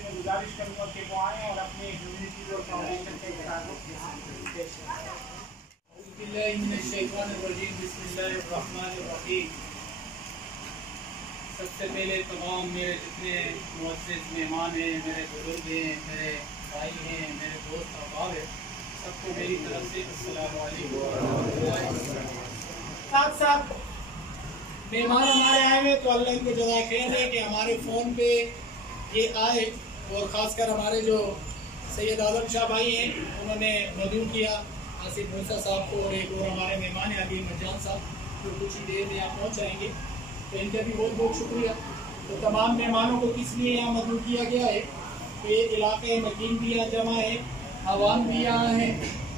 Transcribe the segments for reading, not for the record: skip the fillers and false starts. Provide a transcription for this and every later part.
से मैं गुजारिश करूँगा कि वो आएँ और अपने ह्यूमैनिटीज़ और फाउंडेशन के मुताबिक पेश करें। सबसे पहले तमाम मेरे जितने मुअज़्ज़िज़ मेहमान हैं, मेरे बुज़ुर्ग हैं, मेरे भाई हैं, मेरे दोस्त अहबाब हैं, सबको मेरी तरफ से अस्सलामु अलैकुम वरहमतुल्लाहि वबरकातुहू। साथ साथ मेहमान हमारे आए हुए तो अल्लाह इनको जज़ा खैर है कि हमारे फ़ोन पे ये आए, और ख़ासकर हमारे जो सैयद आज़म शाह भाई हैं उन्होंने मदऊ किया आसिफ मूसा साहब को, और एक और हमारे मेहमान हैं अली मजान साहब जो कुछ ही देर में यहाँ पहुँच जाएंगे, तो इनका भी बहुत बहुत शुक्रिया। तो तमाम मेहमानों को किस लिए यहाँ मदऊ किया गया है, तो ये इलाके मकीन भी यहाँ जमा है, आवाम भी यहाँ है,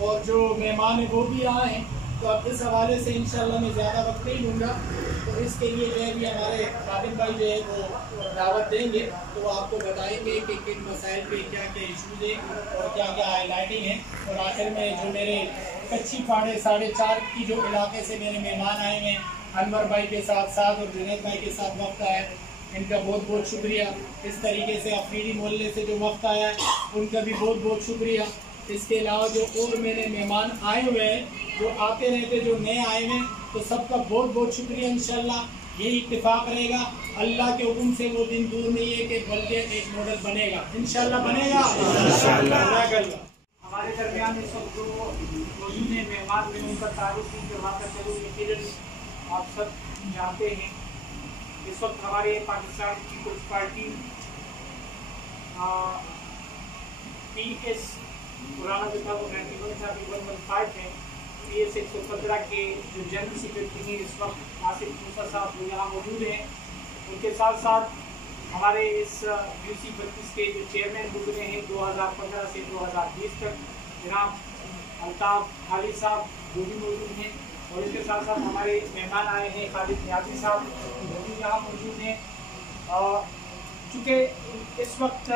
और जो मेहमान हैं वो भी यहाँ हैं। तो अब इस हवाले से इंशाल्लाह मैं ज़्यादा वक्त नहीं लूँगा, तो इसके लिए जो है भी हमारे काबिल भाई जो है वो दावत देंगे, तो वो आपको बताएंगे कि किन मसाइल पे क्या क्या इशूज़ हैं और क्या क्या हाईलाइटिंग है। और आखिर में जो मेरे कच्ची फाड़े 4.5 की जो इलाके से मेरे मेहमान आए हैं अनवर भाई के साथ साथ और जुनैद भाई के साथ वक्त आया है, इनका बहुत बहुत शुक्रिया। इस तरीके से अफरीदी मोहल्ले से जो वक्त आया है उनका भी बहुत बहुत शुक्रिया। इसके अलावा जो और मेरे मेहमान आए हुए हैं, जो आते रहते, जो नए आए हैं, तो सबका बहुत बहुत शुक्रिया। इंशाल्लाह यही इत्तेफाक रहेगा, अल्लाह के हुक्म से वो दिन दूर नहीं है कि बल्कि एक मॉडल बनेगा, इंशाल्लाह बनेगा। हमारे दरमियान इस वक्त जो मौजूद हैं मेहमान में उनका तारुफ नहीं करवाता चलूँ, यकीनन आप सब जानते हैं इस वक्त हमारे पाकिस्तान पीपल्स पार्टी PS पुराना जो था वो 91 था, 115 है। PS 115 के जो जनरल सेक्रेटरी हैं इस वक्त आसिफ मूसा साहब जो यहाँ मौजूद हैं, उनके साथ साथ हमारे इस UC 32 के जो चेयरमैन गुजरे हैं 2015 से 2020 तक जनाब अल्ताफ अली साहब जो भी मौजूद हैं, और इसके साथ साथ हमारे मेहमान आए हैं खालिद नियाज़ी साहब जो भी यहाँ मौजूद हैं। चूँकि इस वक्त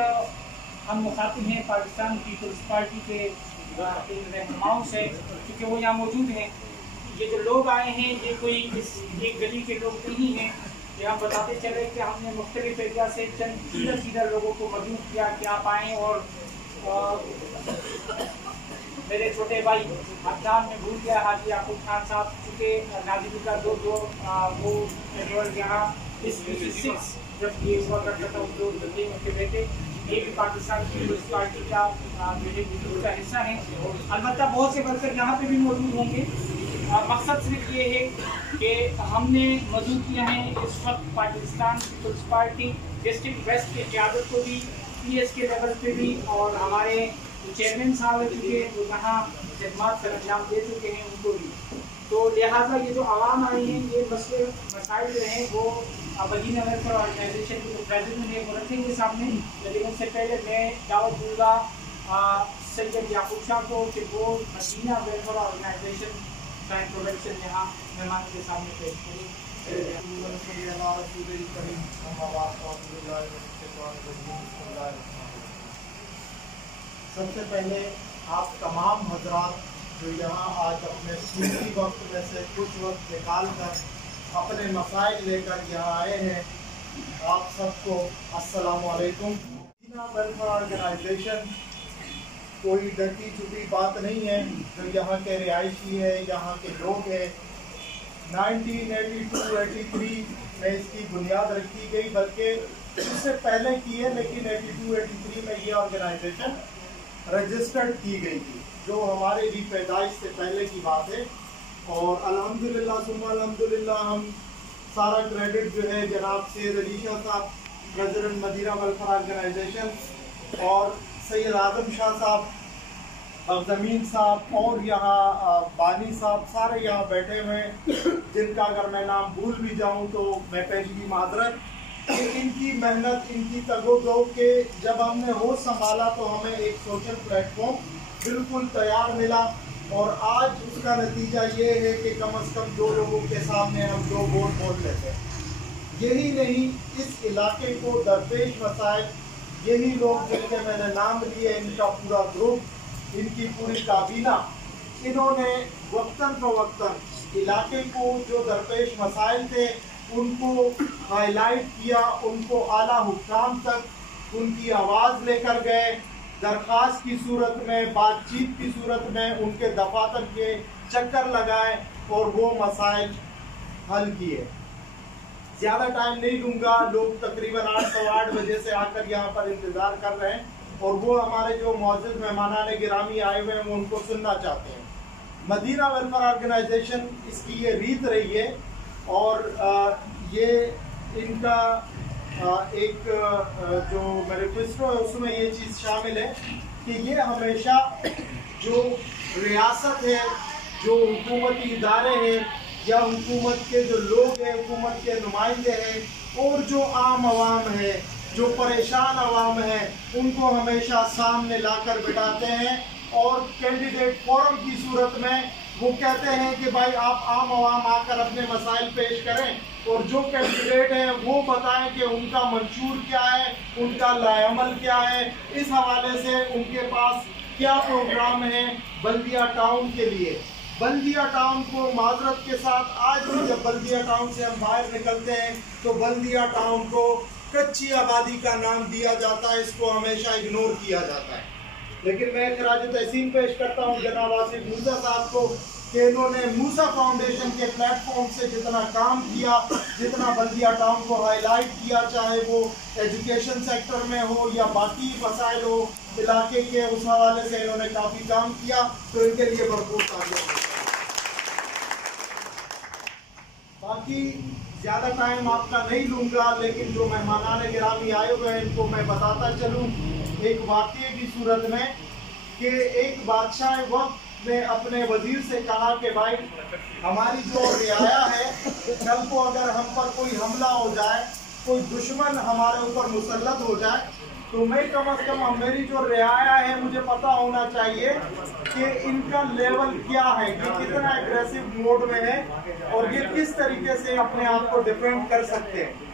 हम मुखातिब हैं पाकिस्तान पीपल्स पार्टी के इन रहनुमाओं से, क्योंकि वो यहाँ मौजूद हैं। ये जो लोग आए हैं ये कोई इस एक गली के लोग नहीं हैं, ये हम बताते चले कि हमने मुख्तलिफ एरिया से चंद सीधा लोगों को मदऊ किया कि आप आएँ। और मेरे छोटे भाई अदनान में भूल गया हाजी याकूब खान साहब, चूँकि नाजिबी का दो वो यहाँ इस 6 जब ये हुआ करता था उनको उनके बेटे, ये भी पाकिस्तान पीपल्स पार्टी का का हिस्सा है। अलबत्ता बहुत से वर्कर यहाँ पे भी मौजूद होंगे। मकसद सिर्फ ये है कि हमने मदऊ किया है इस वक्त Pakistan Peoples Party district west की क़यादत को भी, PS के लेवल पे भी, और हमारे चेयरमैन साहब है चूँकि वो यहाँ खिदमत सर अंजाम दे चुके हैं उनको भी। तो लिहाजा ये जो आवाम आई हैं ये मसले मसाइल जो हैं वो मदीना वेलफेयर ऑर्गेनाइजेशन के जो प्रेसिडेंट है वो रखेंगे सामने, लेकिन उससे पहले मैं दावत दूँगा सैयद याकूब शाह को कि वो मदीना वेलफेयर ऑर्गेनाइजेशन का इंट्रोडक्शन यहाँ मेहमान के सामने पेश करें। सबसे पहले आप तमाम हजरात जो यहाँ आज अपने कीमती वक्त में से कुछ वक्त निकाल कर अपने मसाइल लेकर यहाँ आए हैं, आप सबको अस्सलामु अलैकुम। मदीना वेलफेयर ऑर्गेनाइजेशन कोई ढकी छुपी बात नहीं है, जो यहाँ के रिहायशी है, यहाँ के लोग हैं। 1982-83 में इसकी बुनियाद रखी गई, बल्कि इससे पहले की है, लेकिन 82-83 में ये ऑर्गेनाइजेशन रजिस्टर्ड की गई थी, जो हमारे भी पैदाइश से पहले की बात है। और अल्हम्दुलिल्लाह सुम्मा अल्हम्दुलिल्लाह हम सारा क्रेडिट जो है जनाब सैयद अली शाह साहब प्रेसिडेंट मदीना वेलफेयर ऑर्गेनाइजेशन, और सैयद आज़म शाह साहब, ज़मीन साहब, और यहाँ बानी साहब, सारे यहाँ बैठे हुए हैं, जिनका अगर मैं नाम भूल भी जाऊँ तो मैं पेशगी माजरत। इनकी मेहनत, इनकी तगोदो के जब हमने होश संभाला तो हमें एक सोशल प्लेटफॉर्म बिल्कुल तैयार मिला, और आज उसका नतीजा ये है कि कम से कम 2 लोगों के सामने हम 2 वोट बोल लेते हैं। यही नहीं, इस इलाके को दरपेश मसाइल, यही लोग जिनके मैंने नाम लिए, इनका पूरा ग्रुप, इनकी पूरी काबीना, इन्होंने वक्तन फ़वक्तन इलाके को जो दरपेश मसाइल थे उनको हाईलाइट किया, उनको आला हुक्काम तक उनकी आवाज़ लेकर गए, दरख्वास्त की सूरत में, बातचीत की सूरत में उनके दफातर के चक्कर लगाए और वो मसाइल हल किए। ज़्यादा टाइम नहीं लूँगा, लोग तकरीबन 8-8 बजे से आकर यहाँ पर इंतज़ार कर रहे हैं और वो हमारे जो मौजूद मेहमान गिरामी आए हुए हैं वो उनको सुनना चाहते हैं। मदीना वेलफेयर ऑर्गेनाइजेशन इसकी ये रीत रही है और ये इनका एक जो मैनिफेस्टो है उसमें ये चीज़ शामिल है कि ये हमेशा जो रियासत है, जो हुकूमती इदारे हैं या हुकूमत के जो लोग हैं, हुकूमत के नुमाइंदे हैं और जो आम आवाम है, जो परेशान आवाम है, उनको हमेशा सामने लाकर बिठाते हैं और कैंडिडेट फोरम की सूरत में वो कहते हैं कि भाई आप आम आवाम आकर अपने मसाइल पेश करें और जो कैंडिडेट है वो बताएं कि उनका मंशूर क्या है, उनका लाएअमल क्या है, इस हवाले से उनके पास क्या प्रोग्राम है बल्दिया टाउन के लिए। बल्दिया टाउन को माजरत के साथ आज भी जब बल्दिया टाउन से हम बाहर निकलते हैं तो बल्दिया टाउन को कच्ची आबादी का नाम दिया जाता है, इसको हमेशा इग्नोर किया जाता है। लेकिन मैं खराज तहसीन पेश करता हूँ जनाब आसिफ मूसा साहब को कि इन्होंने मूसा फाउंडेशन के प्लेटफॉर्म से जितना काम किया, जितना बल्दिया टाउन को हाईलाइट किया, चाहे वो एजुकेशन सेक्टर में हो या बाकी मसाइल हो इलाके के, उस हवाले से इन्होंने काफ़ी काम किया, तो इनके लिए भरपूर तालियां। बाकी ज़्यादा टाइम आपका नहीं लूँगा, लेकिन जो मेहमान गिरामी आए हुए हैं इनको मैं बताता चलूँ एक वाक़ये की सूरत में कि एक बादशाह वक्त ने अपने वजीर से कहा कि भाई हमारी जो रियाया है, कल को अगर हम पर कोई हमला हो जाए, कोई दुश्मन हमारे ऊपर मुसल्लत हो जाए, तो मैं कम अज़ कम मेरी जो रियाया है मुझे पता होना चाहिए कि इनका लेवल क्या है, कि कितना एग्रेसिव मोड में है और ये किस तरीके से अपने आप को डिफेंड कर सकते हैं।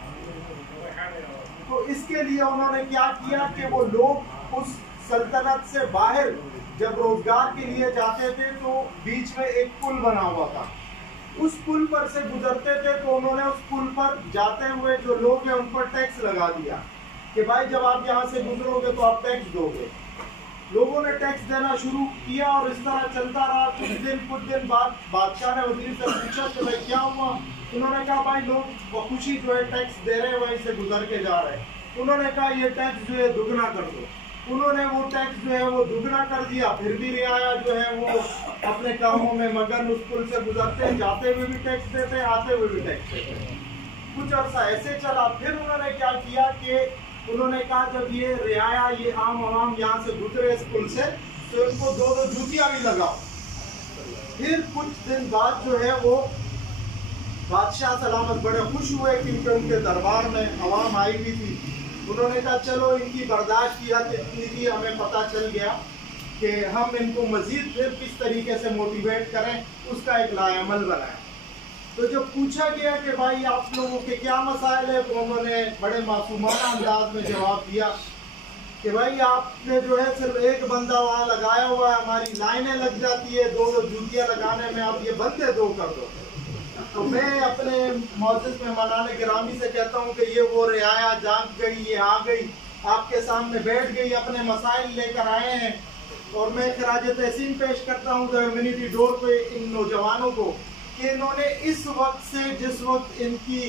तो इसके लिए उन्होंने क्या किया कि वो लोग उस सल्तनत से बाहर जब रोजगार के लिए जाते थे तो बीच में एक पुल बना हुआ था, उस पुल पर से गुजरते थे तो उन्होंने उस पुल पर जाते हुए जो लोग हैं उन पर टैक्स लगा दिया कि भाई जब आप यहाँ से गुजरोगे तो आप टैक्स दोगे। लोगों ने टैक्स देना शुरू किया और इस तरह चलता रहा। कुछ दिन बाद बादशाह ने वजीर से पूछा कि भाई क्या हुआ। उन्होंने कहा भाई लोग बखुशी जो है टैक्स दे रहे हैं, वहीं से गुजर के जा रहे हैं। उन्होंने कहा ये टैक्स जो है दुगना कर दो। उन्होंने वो टैक्स जो है वो दुगना कर दिया। फिर भी रियाया जो है वो अपने कामों में मगन, उस पुल से गुजरते हैं, जाते हुए भी टैक्स देते हैं, आते हुए भी टैक्स देते हैं। कुछ अर्सा ऐसे चला। फिर उन्होंने क्या किया कि उन्होंने कहा जब ये रियाया, ये आम आवाम यहाँ से गुजरे इस पुल से, तो इनको 2-2 जूतियाँ भी लगाओ। फिर कुछ दिन बाद जो है वो बादशाह सलामत बड़े खुश हुए क्योंकि उनके दरबार में आवाम आई हुई थी। उन्होंने कहा चलो इनकी बर्दाश्त की हद इतनी थी, हमें पता चल गया कि हम इनको मजीद फिर किस तरीके से मोटिवेट करें, उसका एक लाएअमल बनाएं। तो जब पूछा गया कि भाई आप लोगों के क्या मसाइल है, तो उन्होंने बड़े मासूमाना अंदाज में जवाब दिया कि भाई आपने जो है सिर्फ एक बंदा वहाँ लगाया हुआ है, हमारी लाइनें लग जाती है 2-2 जूतियाँ लगाने में, आप ये बंदे 2 कर दो। तो मैं अपने मौजूद मेहमान गिरामी से कहता हूँ कि ये वो रियाया जाग गई, ये आ गई, आपके सामने बैठ गई, अपने मसाइल लेकर आए हैं। और मैं खराज तहसीन पेश करता हूँ द ह्यूमैनिटी डोर पे इन नौजवानों को कि इन्होंने इस वक्त से, जिस वक्त इनकी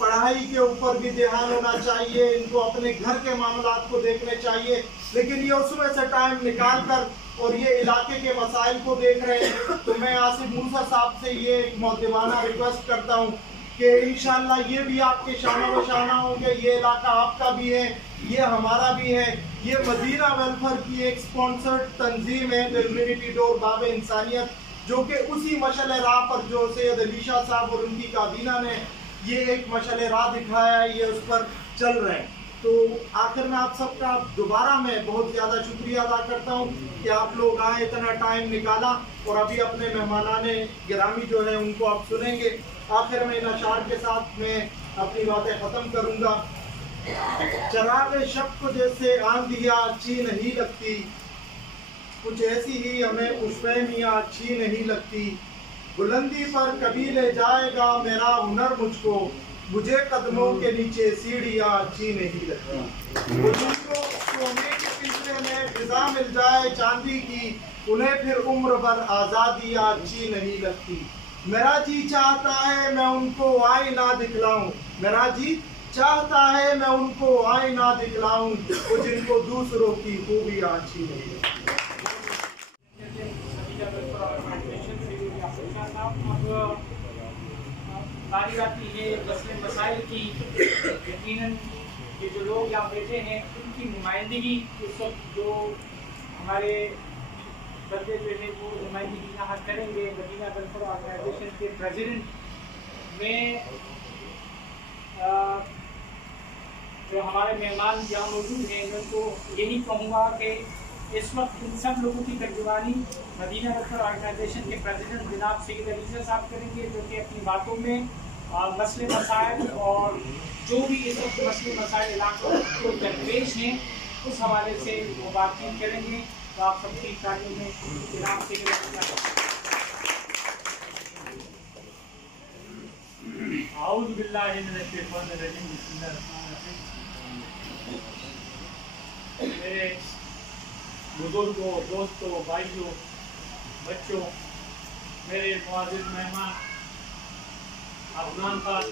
पढ़ाई के ऊपर भी ध्यान होना चाहिए, इनको अपने घर के मामलात को देखने चाहिए, लेकिन ये उसमें से टाइम निकाल कर और ये इलाके के मसाइल को देख रहे हैं। तो मैं आसिफ मूसा साहब से ये एक मुद्दमाना रिक्वेस्ट करता हूँ कि इंशाल्लाह ये भी आपके शाना व शाना होंगे। ये इलाका आपका भी है, ये हमारा भी है। ये मदीना वेलफेयर की एक स्पॉन्सर्ड तंजीम है द ह्यूमैनिटी डोर बाब इंसानियत, जो कि उसी मशअल राह पर जो सैयद अली शाह साहब और उनकी काबीना ने ये एक मशअल राह दिखाया है, ये उस पर चल रहे हैं। तो आखिर में आप सबका दोबारा मैं बहुत ज़्यादा शुक्रिया अदा करता हूँ कि आप लोग आए, इतना टाइम निकाला और अभी अपने मेहमानाने गिरामी जो है उनको आप सुनेंगे। आखिर में इन अशार के साथ मैं अपनी बातें ख़त्म करूँगा। चराग शब को जैसे आंधियाँ अच्छी नहीं लगती, कुछ ऐसी ही हमें खुशफहमियाँ अच्छी नहीं लगती। बुलंदी पर कभी ले जाएगा मेरा हुनर मुझको, मुझे कदमों के नीचे सीढ़ियाँ अच्छी नहीं लगती। वो जिनको सोने के पिंजरे में ग़िज़ा मिल जाए चांदी की, उन्हें फिर उम्र भर आज़ादियाँ अच्छी नहीं लगती। मेरा जी चाहता है मैं उनको आईना दिखलाऊं, मेरा जी चाहता है मैं उनको आईना दिखलाऊं, वो जिनको दूसरों की खूबियाँ अच्छी नहीं लगती। बारी आती है मसले मसाइल की। यकीनन ये जो लोग यहाँ बैठे हैं उनकी नुमाइंदगी इस वक्त जो हमारे बंदे जो है वो नुमाइंदगी यहाँ करेंगे। मदीना वेलफेयर ऑर्गेनाइजेशन के प्रेसिडेंट में जो हमारे मेहमान यहाँ मौजूद हैं मैं उनको यही कहूँगा कि इस वक्त इन सब लोगों की तर्जुमानी मदीना वेलफेयर ऑर्गेनाइजेशन के प्रेसिडेंट जनाब सईद अली साहब करेंगे, जो कि अपनी बातों में मसले मसाइल और जो भी इस वक्त मसले मसाइल इलाकों को दरपेश हैं उस हवाले से वो बातचीत करेंगे। तो आप सबकी तारीफ में जनाब सईद आऊज़ु बिल्लाहि मिनश शैतानिर रजीम, बिस्मिल्लाहिर रहमानिर रहीम। मेरे बुजुर्गों, दोस्तों, भाइयों, बच्चों, मेरे मुआज़िज़ मेहमान अफगान खान,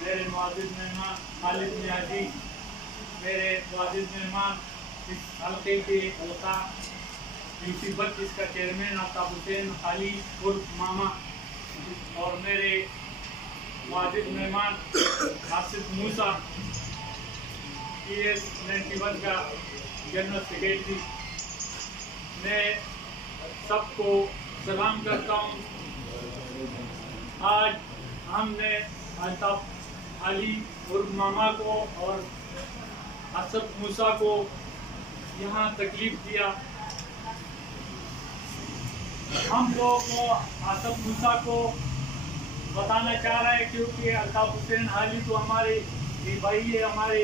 मेरे मुआज़िज़ मेहमान खालिद नियाज़ी, मेरे मुआज़िज़ मेहमान इस हल्के के हल्का मुसीबत इसका चेयरमैन आफ्ताब हुसैन खाली उर्फ मामा, और मेरे मुआज़िज़ मेहमान आसिफ मूसा PS 91 का जनरल सेक्रेटरी, मैं सबको सलाम करता हूँ। आज हमने अल्ताफ अली उर्फ मामा को और आसिफ मूसा को यहाँ तकलीफ दिया। हम लोग को आसिफ मूसा को बताना चाह रहा है क्योंकि अल्ताफ हुसैन हाली तो हमारे भाई है, हमारे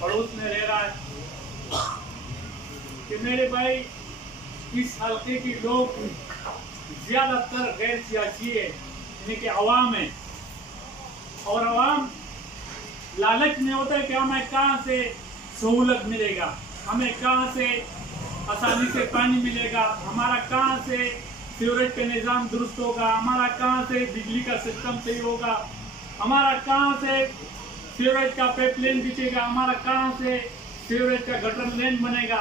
पड़ोस में रह रहा है कि मेरे भाई इस हल्के के लोग ज़्यादातर गैर सियासी है, यानी कि अवाम है, और अवाम लालच में होता है कि हमें कहाँ से सहूलत मिलेगा, हमें कहाँ से आसानी से पानी मिलेगा, हमारा कहाँ से सीवरेज का निज़ाम दुरुस्त होगा, हमारा कहाँ से बिजली का सिस्टम सही होगा, हमारा कहाँ से सीवरेज का पाइपलाइन बिछेगा, हमारा कहाँ से सीवरेज का गटर लेन बनेगा।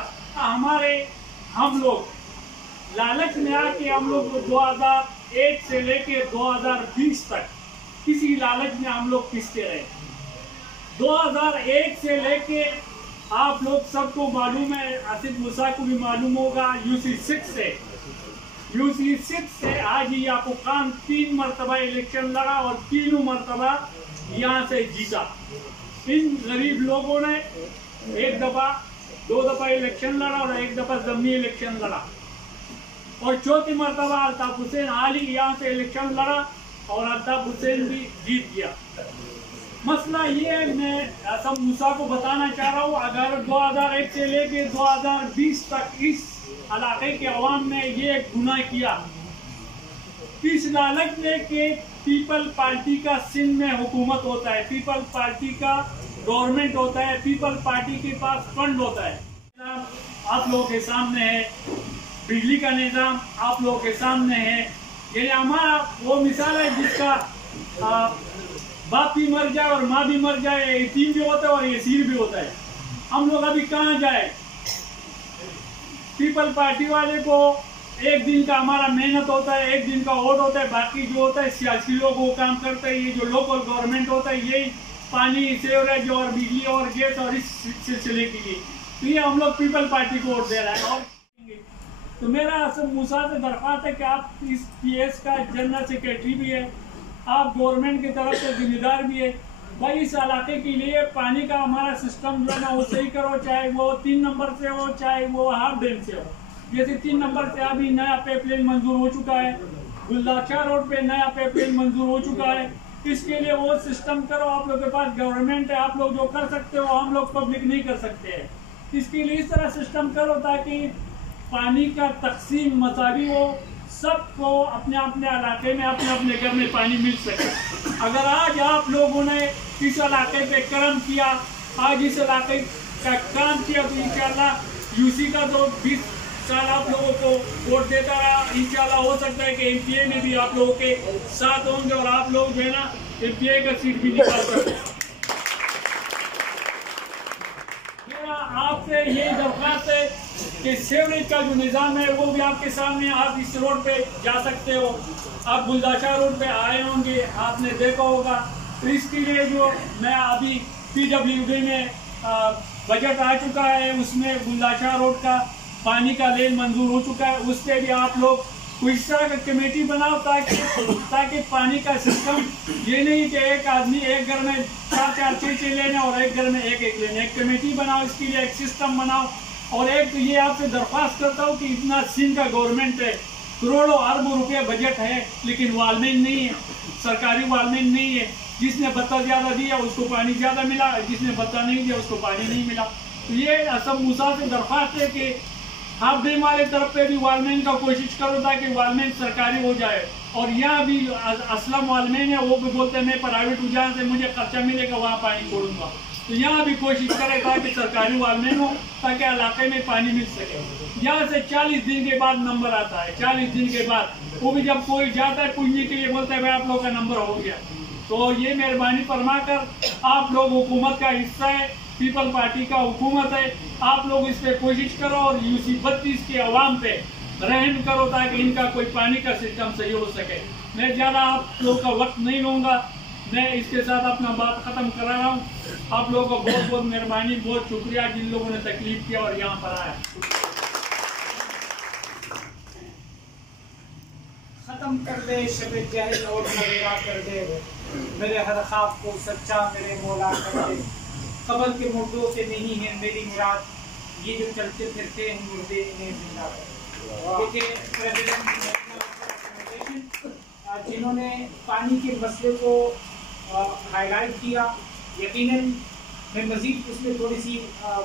हम लोग लालच में आके हम लोग 2001 से लेके 2020 तक किसी लालच में हम लोग पिसते रहे। 2001 से लेके आप लोग सबको मालूम है, आसिफ मूसा को भी मालूम होगा, UC6 से आज ही आपको काम 3 मरतबा इलेक्शन लड़ा और तीनों मरतबा यहाँ से जीता। इन गरीब लोगों ने 1 दफा 2 दफा इलेक्शन लड़ा और 1 दफा ज़मीनी इलेक्शन लड़ा, और चौथी मरतबा अल्ताफ हुसैन हाली यहाँ से इलेक्शन लड़ा और अल्ताफ हुसैन भी जीत गया। मसला ये है, मैं आसिफ मूसा को बताना चाह रहा हूँ, अगर 2001 से लेके 2020 तक इस इलाके के अवाम ने ये गुनाह किया, इस लालच में कि पीपल पार्टी का सिंध में हुकूमत होता है, पीपल पार्टी का गवर्नमेंट होता है, पीपल पार्टी के पास फंड होता है। आप लोगों के सामने है, बिजली का निज़ाम आप लोगों के सामने है। ये हमारा वो मिसाल है जिसका बाप भी मर जाए और माँ भी मर जाए, यतीम भी होता है और यसीर भी होता है। हम लोग अभी कहाँ जाए? पीपल पार्टी वाले को एक दिन का हमारा मेहनत होता है, एक दिन का वोट होता है, बाकी जो होता है सियासी लोग वो काम करते हैं। ये जो लोकल गवर्नमेंट होता है यही पानी, सेवरेज और बिजली और गैस और इस सिलसिले के लिए, तो ये हम लोग पीपल पार्टी को वोट दे रहा है। और तो मेरा आसिफ मूसा से दरख्वास्त है कि आप इस PS का जनरल सेक्रेटरी भी है, आप गवर्नमेंट की तरफ से जिम्मेदार भी है भाई, इस इलाके के लिए पानी का हमारा सिस्टम जो है ना वो सही करो, चाहे वो 3 नंबर से हो चाहे वो हाफ डैम से हो। जैसे 3 नंबर से अभी नया पाइपलाइन मंजूर हो चुका है, गुलदाचा रोड पे नया पाइपलाइन मंजूर हो चुका है, इसके लिए वो सिस्टम करो। आप लोग के पास गवर्नमेंट है, आप लोग जो कर सकते हो हम लोग पब्लिक नहीं कर सकते हैं। इसके लिए इस तरह सिस्टम करो ताकि पानी का तकसीम मसावी हो, सबको अपने अपने इलाके में अपने अपने घर में पानी मिल सके। अगर आज आप लोगों ने इस इलाके पे कर्म किया, आज इस इलाके का काम किया, तो इंशाल्लाह यूसी का तो 20 साल आप लोगों को वोट देता रहा। इंशाल्लाह हो सकता है कि एमपीए में भी आप लोगों के साथ होंगे और आप लोग जो है ना एमपीए का सीट भी निकाल सकते हैं। आपसे ये दरख्वास्त है कि सेवरेज का जो निज़ाम है वो भी आपके सामने, आप इस रोड पे जा सकते हो। आप गुलदाशा रोड पे आए होंगे, आपने देखा होगा। तो इसके लिए जो मैं अभी PWD में बजट आ चुका है, उसमें गुलदाशा रोड का पानी का लेन मंजूर हो चुका है। उस पर भी आप लोग कोई इस तरह का कमेटी बनाओ ताकि पानी का सिस्टम ये नहीं कि एक आदमी एक घर में 4-4 6 लेने और एक घर में एक लेने। एक कमेटी बनाओ, इसके लिए एक सिस्टम बनाओ। और एक ये आपसे दरख्वास्त करता हूँ कि इतना सिंध का गवर्नमेंट है, करोड़ों अरबों रुपये बजट है, लेकिन वालमेन नहीं है, सरकारी वालमेन नहीं है। जिसने बत्ता ज़्यादा दिया उसको पानी ज़्यादा मिला, जिसने बत्ता नहीं दिया उसको पानी नहीं मिला। तो ये असम मूसा से दरख्वास्त है कि हाफ डैम वाले तरफ पे भी वालमेन का कोशिश करो ताकि वालमेन सरकारी हो जाए। और यहाँ भी असलम वालमेन है, वो भी बोलते हैं मैं प्राइवेट हूँ, जहाँ से मुझे खर्चा मिलेगा वहाँ पानी छोड़ूंगा। तो यहाँ भी कोशिश करें ताकि सरकारी वालमेन हो, ताकि इलाके में पानी मिल सके। यहाँ से 40 दिन के बाद नंबर आता है, 40 दिन के बाद वो भी जब कोई जाता है पूछने के लिए बोलता है भाई आप लोग का नंबर हो गया। तो ये मेहरबानी फरमा कर आप लोग हुकूमत का हिस्सा है, पीपल पार्टी का हुकूमत है, आप लोग इस पे कोशिश करो और यूसी 32 के अवाम पे रहम करो ताकि इनका कोई पानी का सिस्टम सही हो सके। मैं ज़्यादा आप लोग का वक्त नहीं लूँगा, मैं इसके साथ अपना बात ख़त्म करा रहा हूँ। आप लोगों को बहुत बहुत मेहरबानी, बहुत शुक्रिया जिन लोगों ने तकलीफ किया और यहाँ पर आया। ख़त्म कर दे शब जहल और सवेरा कर दे, मेरे हर ख्वाब को सच्चा मेरे मौला कर दे। कब्र के मुर्दों से नहीं है मेरी मुराद, ये जो चलते फिरते हैं मुर्दे इन्हें जिंदा कर। देखिए प्रेसिडेंट जिन्होंने पानी के मसले को हाईलाइट किया, यकीनन मैं मज़ीद उसमें थोड़ी सी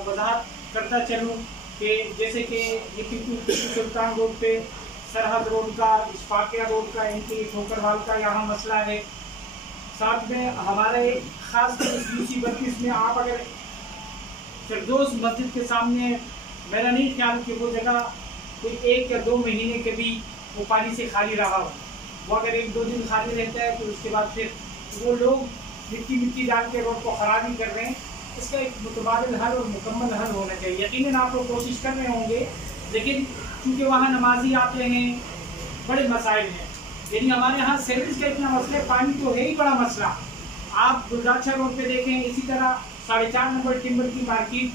वजाहत करता चलूँ कि जैसे कि ये टीपू सुल्तान रोड पे सरहद रोड का, इशफाकिया रोड का, इनके ठोकरवाल का यहाँ मसला है। साथ में हमारे ख़ास कर यूसी 32 में आप अगर फिरदौस मस्जिद के सामने, मेरा नहीं ख्याल कि वो जगह कोई 1 या 2 महीने के भी वो पानी से खाली रहा हो। वो अगर 1-2 दिन खाली रहता है तो उसके बाद फिर वो लोग मिट्टी डाल के रोड को ख़राब ही कर रहे हैं। इसका एक मुतबादिल हल और मुकम्मल हल होना चाहिए। यकीनन आप लोग कोशिश कर रहे होंगे, लेकिन क्योंकि वहाँ नमाजी आते हैं, बड़े मसाइल हैं। यानी हमारे यहाँ सर्विस का इतना मसला है, पानी तो है ही बड़ा मसला। आप गुलदाशा रोड पे देखें, इसी तरह 4.5 नंबर टिम्बर की मार्केट,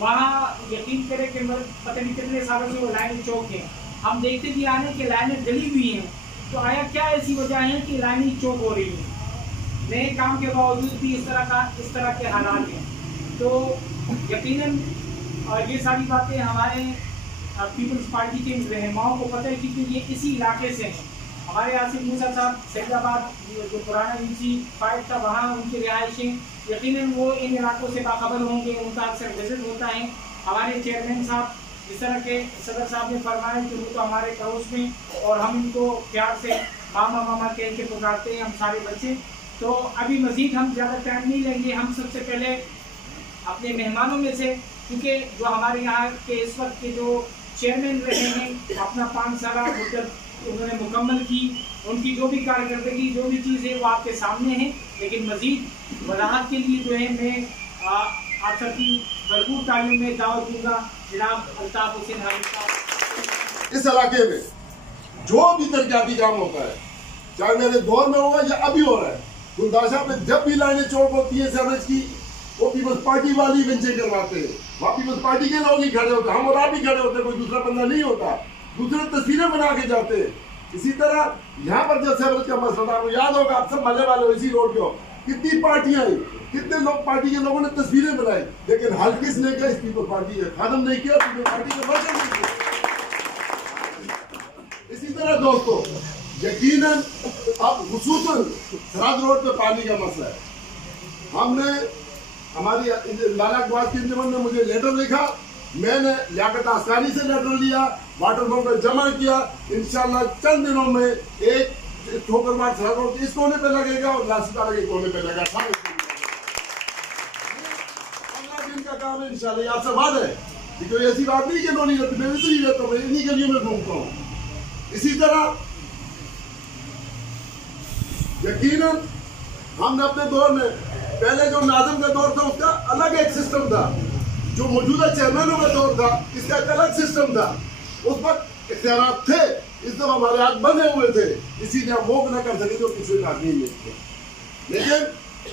वहाँ यकीन करें कि पता नहीं कितने सालों से वो लाइन चौक है। हम देखते भी आने कि लाइनें गली हुई हैं, तो आया क्या ऐसी वजह है कि लाइनें चौक हो रही हैं? नए काम के बावजूद भी इस तरह के हालात हैं। तो यकीनन ये सारी बातें हमारे पीपल्स पार्टी के रहनुमाओं को पता है, क्योंकि ये इसी इलाके से हैं। हमारे आसिफ मूसा साहब सैदाबाद जो पुराना यूसी 5 था, वहाँ उनकी रिहाइशें, यकीनन वो इन इलाकों से बाखबर होंगे, उनका अक्सर विजिट होता है। हमारे चेयरमैन साहब जिस तरह के सदर साहब ने फरमाया कि वो तो हमारे पड़ोस में, और हम इनको प्यार से मामा मामा कह के पुकारते हैं हम सारे बच्चे। तो अभी मज़ीद हम ज़्यादा टाइम नहीं लेंगे। हम सबसे पहले अपने मेहमानों में से, क्योंकि जो हमारे यहाँ के इस वक्त के जो चेयरमैन रहे हैं, अपना 5 साल मुद्दत उन्होंने मुकम्मल की, उनकी जो भी कारकर्दगी, जो भी चीज़ है वो आपके सामने है। लेकिन मज़ीद वजाहत के लिए जो है मैं आप सबकी भरपूर तालीम में दावत दूंगा। जनाब अल्ताफ हुसैन हामिद साहब, इस इलाके में जो भी तरक्याती काम होता है, चाहे मेरे दौर में होगा या अभी हो रहा है, गुलदाशा पे जब भी लाइनें चौक होती है सर्विस की, वो पीपल्स पार्टी वाली वेंचर करवाते हैं। वहाँ पीपल्स पार्टी के लोग ही खड़े होते हैं, हम और आप ही खड़े होते हैं, कोई दूसरा बंदा नहीं होता। दूसरे तस्वीरें बना के जाते हैं। इसी तरह यहाँ पर जब सर्विस का मसला था, आपको याद होगा, आप सब मजे वाले हो, इसी रोड पे हो, कितनी पार्टियां आई, कितने लोग पार्टी के लोगों ने तस्वीरें बनाई, लेकिन हल किसने किया? इस पीपल पार्टी है, खत्म नहीं किया, पीपल पार्टी के वर्षन नहीं किया। इसी तरह दोस्तों, यकीनन अब खुसूसन सरहद रोड पे पानी का मसला है। हमने हमारी लाला अकबार की इंजमन ने मुझे लेटर लिखा, मैंने लियाकत आसकानी से लेटर लिया, वाटर बॉम्ब जमा किया। इंशाल्लाह चंद दिनों में एक ठोकरमार सड़क रोड इस कोने पे लगेगा और लासीतारा के कोने पे लगेगा। 15 दिन का काम है इंशाल्लाह, ये आपसे बात है। कोई ऐसी बात नहीं कि नहीं रहती, मैं इतनी रहता हूँ, इन्हीं गलियों में घूमता हूँ। इसी तरह यकीनन हमने अपने दौर में, पहले जो नाज़िम का दौर था उसका अलग एक सिस्टम था, जो मौजूदा चेयरमैनों का दौर था इसका एक अलग सिस्टम था। उस वक्त इख्तियारात थे, इस दफा हमारे हाथ बंधे हुए थे, इसीलिए हम वो न कर सके जो किसी का आदमी नहीं किया। लेकिन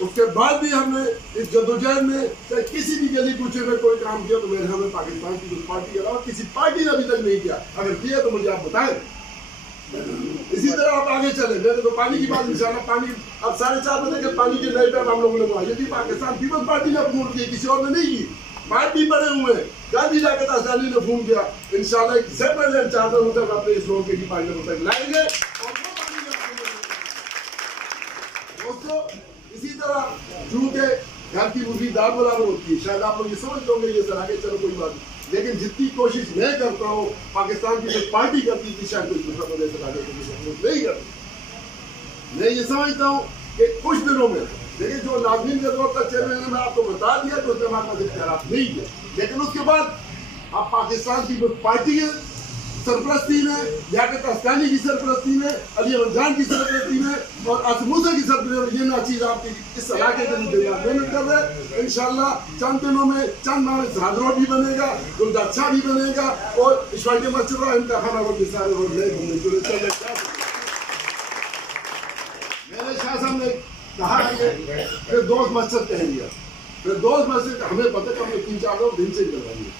उसके बाद भी हमने इस जद्दोजहद में चाहे किसी भी गली कूचे में कोई काम किया तो मेरे हमें पाकिस्तान की कुछ पार्टी के अलावा किसी पार्टी ने अभी तक नहीं किया। अगर किया तो मुझे आप बताएं। इसी तरह आप आगे चले। मैंने तो पानी की बात इंशाल्लाह पानी अब 4:30 बजे के पानी के नए पैप हम लोगों ने मुआयना की पाकिस्तान पीपल्स पार्टी ने अप्रूव की, किसी और ने नहीं की। पार्टी पड़े हुए गांधी जाकर आसानी ने फोन किया। इंशाल्लाह सेपरेट चार्टर तक अपने इस रोड की पानी तक लाएंगे। दोस्तों इसी तरह चूंकि घर की मुर्गी दाल बराबर होती है, शायद आप लोग ये समझ लोगे ये सर आगे चलो कोई बात नहीं, लेकिन जितनी कोशिश मैं करता हूँ पाकिस्तान की जो पार्टी करती थी शायद कोई दूसरा प्रदेश आगे नहीं करती। मैं ये समझता हूँ कि कुछ दिनों में, लेकिन जो नाज़मीन के दौर का चेयरमैन ने आपको बता दिया तो उसने हमारे पास इख्तियारात नहीं किया। लेकिन उसके बाद अब पाकिस्तान की जो पार्टी है सरपरस्ती में, लियाकत अस्तानी की सरपरस्ती में, अली रमजान की सरपरस्ती में और असमूसा की सरपरस्ती में ये ना चीज़ आपकी इस इलाके के लिए मेहनत कर रहे हैं। इंशाल्लाह चंद दिनों में, चंद माह में सरहद रोड भी बनेगा, गुलदस्ता भी बनेगा और इशवाकी मस्जिद इनका खाना रोड सारे रोड नए घूमने के लिए। मेरे शाह साहब ने कहा फिर दोस्त मस्जिद कह दिया, फिर दोस्त मस्जिद हमें पता कि हमने 3-4 लोग दिन से करवाएंगे।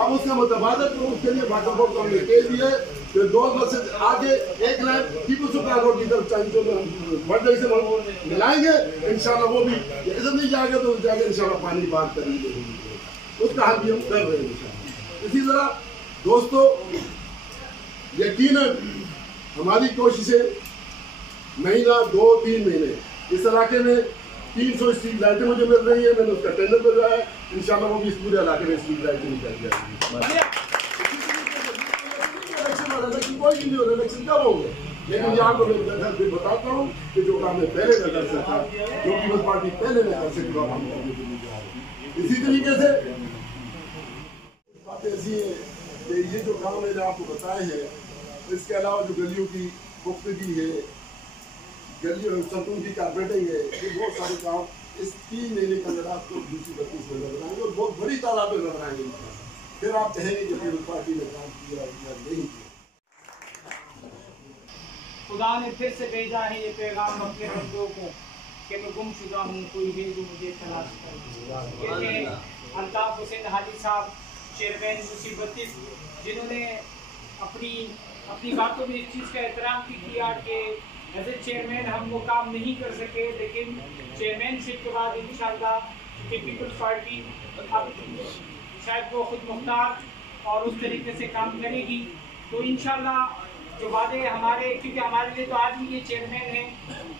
अब उसका मुतबादल तो उसके लिए वाटर बोर्ड को हमने कह दिए फिर दोस्त मस्जिद आगे एक लाइन टीपू सुल्तान रोड की तरफ चाहिए बर्थडे से मिलाएंगे। इंशाल्लाह वो भी इधर नहीं जाएगा तो जाके इंशाल्लाह पानी बात करेंगे, उसका हल भी हम कर रहे हैं इंशाल्लाह। इसी तरह दोस्तों यकीनन हमारी कोशिशें महीना 2-3 महीने इस इलाके में 300 स्ट्रीट लाइटें मुझे मिल रही है। मैंने उसका टेंडर करवाया है, इंशाल्लाह वो भी इस पूरे इलाके में स्ट्रीट लाइटें निकल जाएगी। कोई नहीं हो रहा, इलेक्शन कब होंगे, लेकिन यहाँ को मैं बताता हूँ कि जो काम मैं पहले न कर सका, जो पीपल्स पार्टी पहले न कर सकी, हम करने के लिए जा रहे हैं। इसी तरीके से बात ऐसी है कि ये जो काम मैंने आपको बताए हैं, इसके अलावा जो गलियों की पुख्तगी है, गलियों सड़कों की कारपेटिंग है, ये बहुत सारे काम इस 3 महीने के अंदर आपको 20-25 में नजर आएंगे और बहुत बड़ी तादाद में नजर आएंगे। फिर आप कहेंगे कि पीपल्स पार्टी ने काम किया या नहीं किया। खुदा ने फिर से भेजा है ये पैगाम अपने बंदों को कि मैं गुमशुदा हूँ, कोई भी जो मुझे तलाश करे। ये अल्ताफ हुसैन हाजी साहब चेयरमैन मुसीबती, जिन्होंने अपनी बातों में इस चीज़ का एहतराम भी किया कि एज ए चेयरमैन हम वो काम नहीं कर सके, लेकिन चेयरमैनशिप के बाद इंशाल्लाह कि पीपल्स पार्टी अब शायद वो खुद मुख्तार और उस तरीके से काम करेगी। तो इंशाल्लाह जो वादे हमारे, क्योंकि हमारे लिए तो आज भी ये चेयरमैन हैं,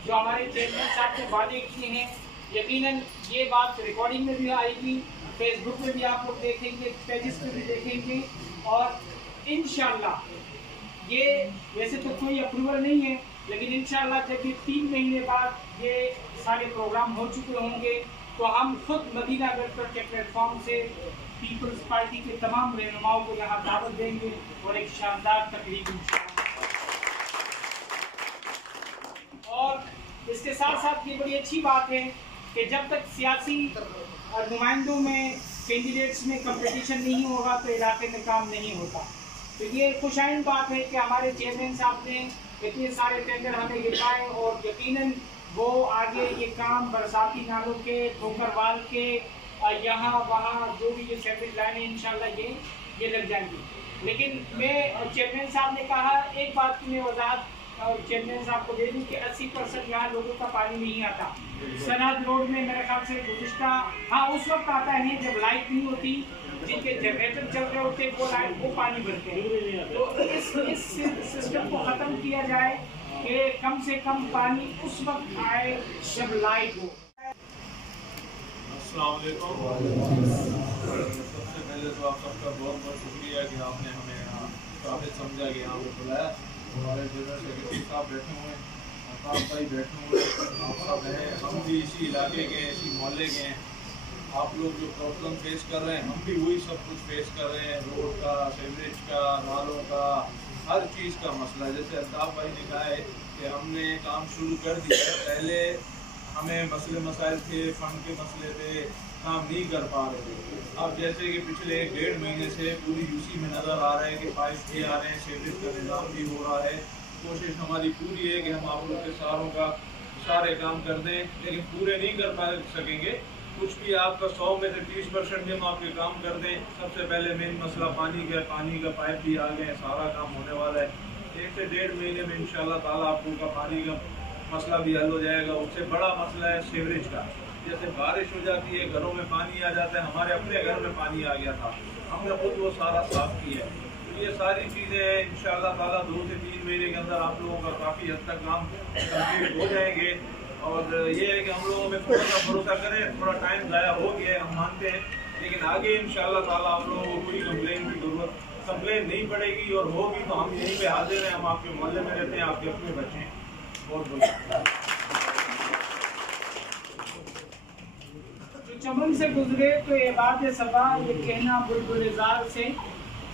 जो हमारे चेयरमैन साहब ने वादे किए हैं, यकीनन ये बात रिकॉर्डिंग में भी आएगी, फेसबुक में भी आप लोग देखेंगे, पेजेस पे भी देखेंगे। और इंशाल्लाह ये वैसे तो कोई अप्रूवल नहीं है, लेकिन इंशाल्लाह जब ये 3 महीने बाद ये सारे प्रोग्राम हो चुके होंगे तो हम खुद मदीना गढ़ के प्लेटफॉर्म से पीपल्स पार्टी के तमाम रहनुमाओं को यहाँ दावत देंगे और एक शानदार तकरीब इंशाल्लाह। और इसके साथ साथ ये बड़ी अच्छी बात है कि जब तक सियासी नुमाइंदों में, कैंडिडेट्स में कंपटीशन नहीं होगा तो इलाके में काम नहीं होता। तो ये खुशाइन बात है कि हमारे चेयरमैन साहब ने इतने सारे टेंडर हमें गिरवाए और यकीनन वो आगे ये काम बरसाती नालों के, ठोकरवाल के, यहाँ वहाँ जो भी ये सर्विस लाइनें इंशाल्लाह ये लग जाएंगी। लेकिन मैं चेयरमैन साहब ने कहा एक बात की मैं वजाहत चेयरमैन साहब को दे दूँ कि 80% यहाँ लोगों का पानी नहीं आता। सरहद रोड में मेरे ख्याल से गुज़िश्ता उस वक्त आता है जब लाइट नहीं होती, जिनके जनरेटर चल रहे होते वो लाइट वो पानी भरते हैं। तो इस सिस्टम को ख़त्म किया जाए कि कम से कम पानी उस वक्त आए जब लाइट हो। अस्सलाम वालेकुम। सबसे पहले तो आप सबका बहुत बहुत शुक्रिया कि आपने हमें यहाँ काबिल समझा कि यहाँ पे बुलाया। हमारे जनरल सेक्रेटरी साहब बैठे हुए हैं, अल्ताफ भाई बैठे हुए हैं, आप सब हैं, हम भी इसी इलाके के इसी मोहल्ले के हैं। आप लोग जो प्रॉब्लम फेस कर रहे हैं हम भी वही सब कुछ फेस कर रहे हैं, रोड का, सीवरेज का, नालों का, हर चीज़ का मसला। जैसे अल्ताफ भाई ने कहा है कि हमने काम शुरू कर दिया है, पहले हमें मसले मसाइल थे, फंड के मसले थे, काम नहीं कर पा रहे थे। अब जैसे कि पिछले 1.5 महीने से पूरी यूसी में नज़र आ रहा है कि पाइप भी आ रहे हैं, सीवरेज का निज़ाम भी हो रहा है। कोशिश हमारी पूरी है कि हम आप लोग के सारे काम कर दें, लेकिन पूरे नहीं कर पा सकेंगे। कुछ भी आपका 100 में से 30% भी हम आपके काम कर दें। सबसे पहले मेन मसला पानी का पाइप भी आ गए, सारा काम होने वाला है। 1 से 1.5 महीने में इंशाल्लाह ताला आप लोग का पानी का मसला भी हल हो जाएगा। उससे बड़ा मसला है सीवरेज का। जैसे बारिश हो जाती है, घरों में पानी आ जाता है, हमारे अपने घर में पानी आ गया था, हमने खुद वो सारा साफ किया है। तो ये सारी चीज़ें हैं, इंशाल्लाह ताला 2 से 3 महीने के अंदर आप लोगों का काफ़ी हद तक काम कंप्लीट हो जाएंगे। और ये है कि हम लोगों में थोड़ा सा भरोसा करें, थोड़ा टाइम ज़ाया हो गया है, हम मानते हैं, लेकिन आगे इंशाल्लाह ताला आप लोगों को कोई कंप्लेन नहीं पड़ेगी, और होगी तो हम यहीं पे हाजिर हैं। हम आपके मोहल्ले में रहते हैं, आपके अपने बच्चे हैं। बहुत बहुत जो चमन से गुजरे तो ये बात है सबा, ये कहना बुलबुल-ए-ज़ार से,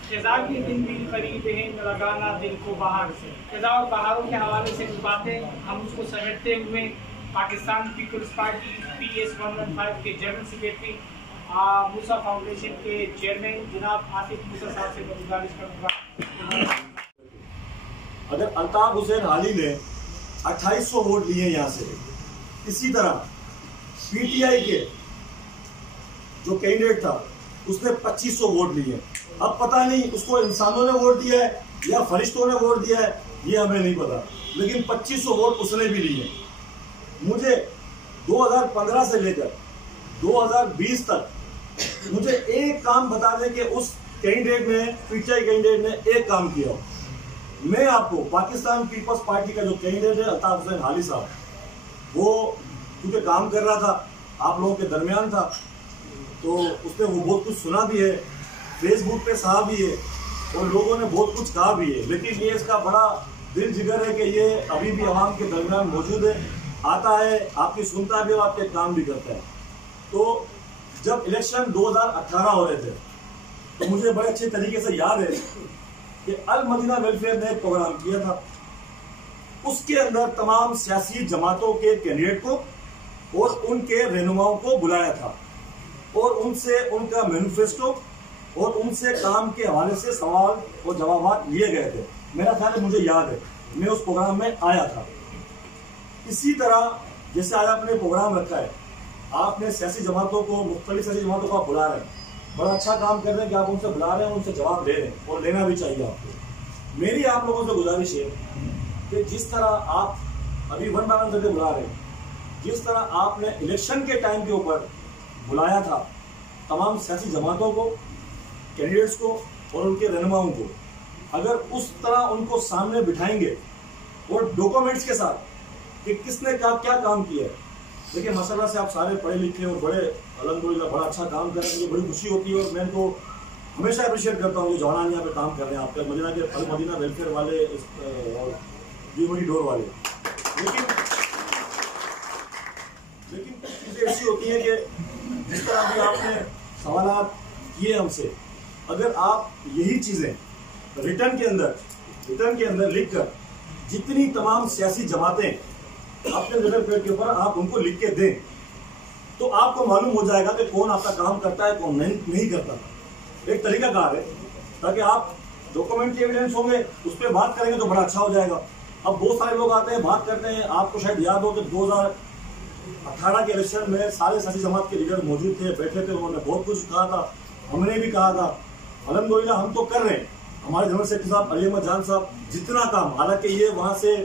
खिज़ा के दिन भी करीब है, लगाना दिल को बाहर से। खिज़ा और बहारों के हवाले से कुछ बातें हम उसको समेटते हुए पाकिस्तान पीपल्स पार्टी PS 115 के जनरल सेक्रेटरी, मूसा फाउंडेशन के चेयरमैन जनाब आसिफ मूसा साहब से मैं गुजारिश करूँगा। अगर अल्ताफ हुसैन हाली ने 2800 वोट लिए यहाँ से, इसी तरह PTI के जो कैंडिडेट था उसने 2500 वोट लिए। अब पता नहीं उसको इंसानों ने वोट दिया है या फरिश्तों ने वोट दिया है, ये हमें नहीं पता, लेकिन 2500 वोट उसने भी लिए। मुझे 2015 से लेकर 2020 तक मुझे एक काम बता दें कि उस कैंडिडेट ने, PTI कैंडिडेट ने एक काम किया। मैं आपको पाकिस्तान पीपल्स पार्टी का जो कैंडिडेट है अल्ताफ हुसैन हाली साहब, वो क्योंकि काम कर रहा था, आप लोगों के दरमियान था, तो उसने वो बहुत कुछ सुना भी है, फेसबुक पे सहा भी है, और लोगों ने बहुत कुछ कहा भी है। लेकिन ये इसका बड़ा दिल जिगर है कि ये अभी भी आवाम के दरमियान मौजूद है, आता है, आपकी सुनता भी और आपके काम भी करता है। तो जब इलेक्शन 2018 हो रहे थे तो मुझे बड़े अच्छे तरीके से याद है कि अल मदीना वेलफेयर ने एक प्रोग्राम किया था। उसके अंदर तमाम सियासी जमातों के कैंडिडेट को और उनके रहनुमाओं को बुलाया था, और उनसे उनका मैनिफेस्टो और उनसे काम के हवाले से सवाल और जवाब लिए गए थे। मेरा ख्याल है, मुझे याद है, मैं उस प्रोग्राम में आया था। इसी तरह जैसे आज आपने प्रोग्राम रखा है, आपने सियासी जमातों को, मुख्तलिफ सियासी जमातों को आप बुला रहे हैं, बड़ा अच्छा काम कर रहे हैं कि आप उनसे बुला रहे हैं, उनसे जवाब दे रहे हैं, और लेना भी चाहिए आपको। मेरी आप लोगों से गुजारिश है कि जिस तरह आप अभी 1 बाय 1 करके बुला रहे हैं, जिस तरह आपने इलेक्शन के टाइम के ऊपर बुलाया था तमाम सियासी जमातों को, कैंडिडेट्स को और उनके रहनुमाओं को, अगर उस तरह उनको सामने बिठाएंगे और डॉक्यूमेंट्स के साथ कि किसने क्या काम किया है। देखिए, माशाल्लाह से आप सारे पढ़े लिखे और बड़े अल्हम्दुलिल्लाह बड़ा अच्छा काम कर रहे हैं, मुझे बड़ी खुशी होती है, और मैं तो हमेशा अप्रिशिएट करता हूँ जो जवान यहाँ पे काम कर रहे हैं, आपके मदीना के अल मदीना वेलफेयर वाले और जीवनी डोर वाले। लेकिन कुछ चीज़ें ऐसी होती हैं कि जिस तरह भी आपने सवालात किए हमसे, अगर आप यही चीज़ें रिटर्न के अंदर लिखकर जितनी तमाम सियासी जमातें अपने लेवल पेड के ऊपर आप उनको लिख के दें, तो आपको मालूम हो जाएगा कि कौन आपका काम करता है, कौन नहीं करता। एक तरीकाकार है, ताकि आप डॉक्यूमेंट के एविडेंस होंगे, उस पर बात करेंगे तो बड़ा अच्छा हो जाएगा। अब बहुत सारे लोग आते हैं, बात करते हैं, आपको शायद याद हो कि 2018 के इलेक्शन में सारे सियासी जमात के लीडर मौजूद थे, बैठे थे, उन्होंने बहुत कुछ कहा था, हमने भी कहा था। अल्हम्दुलिल्लाह हम तो कर रहे हैं, हमारे जनरल सेक्रेटरी साहब अली अहमद जान साहब जितना काम, हालांकि ये वहां से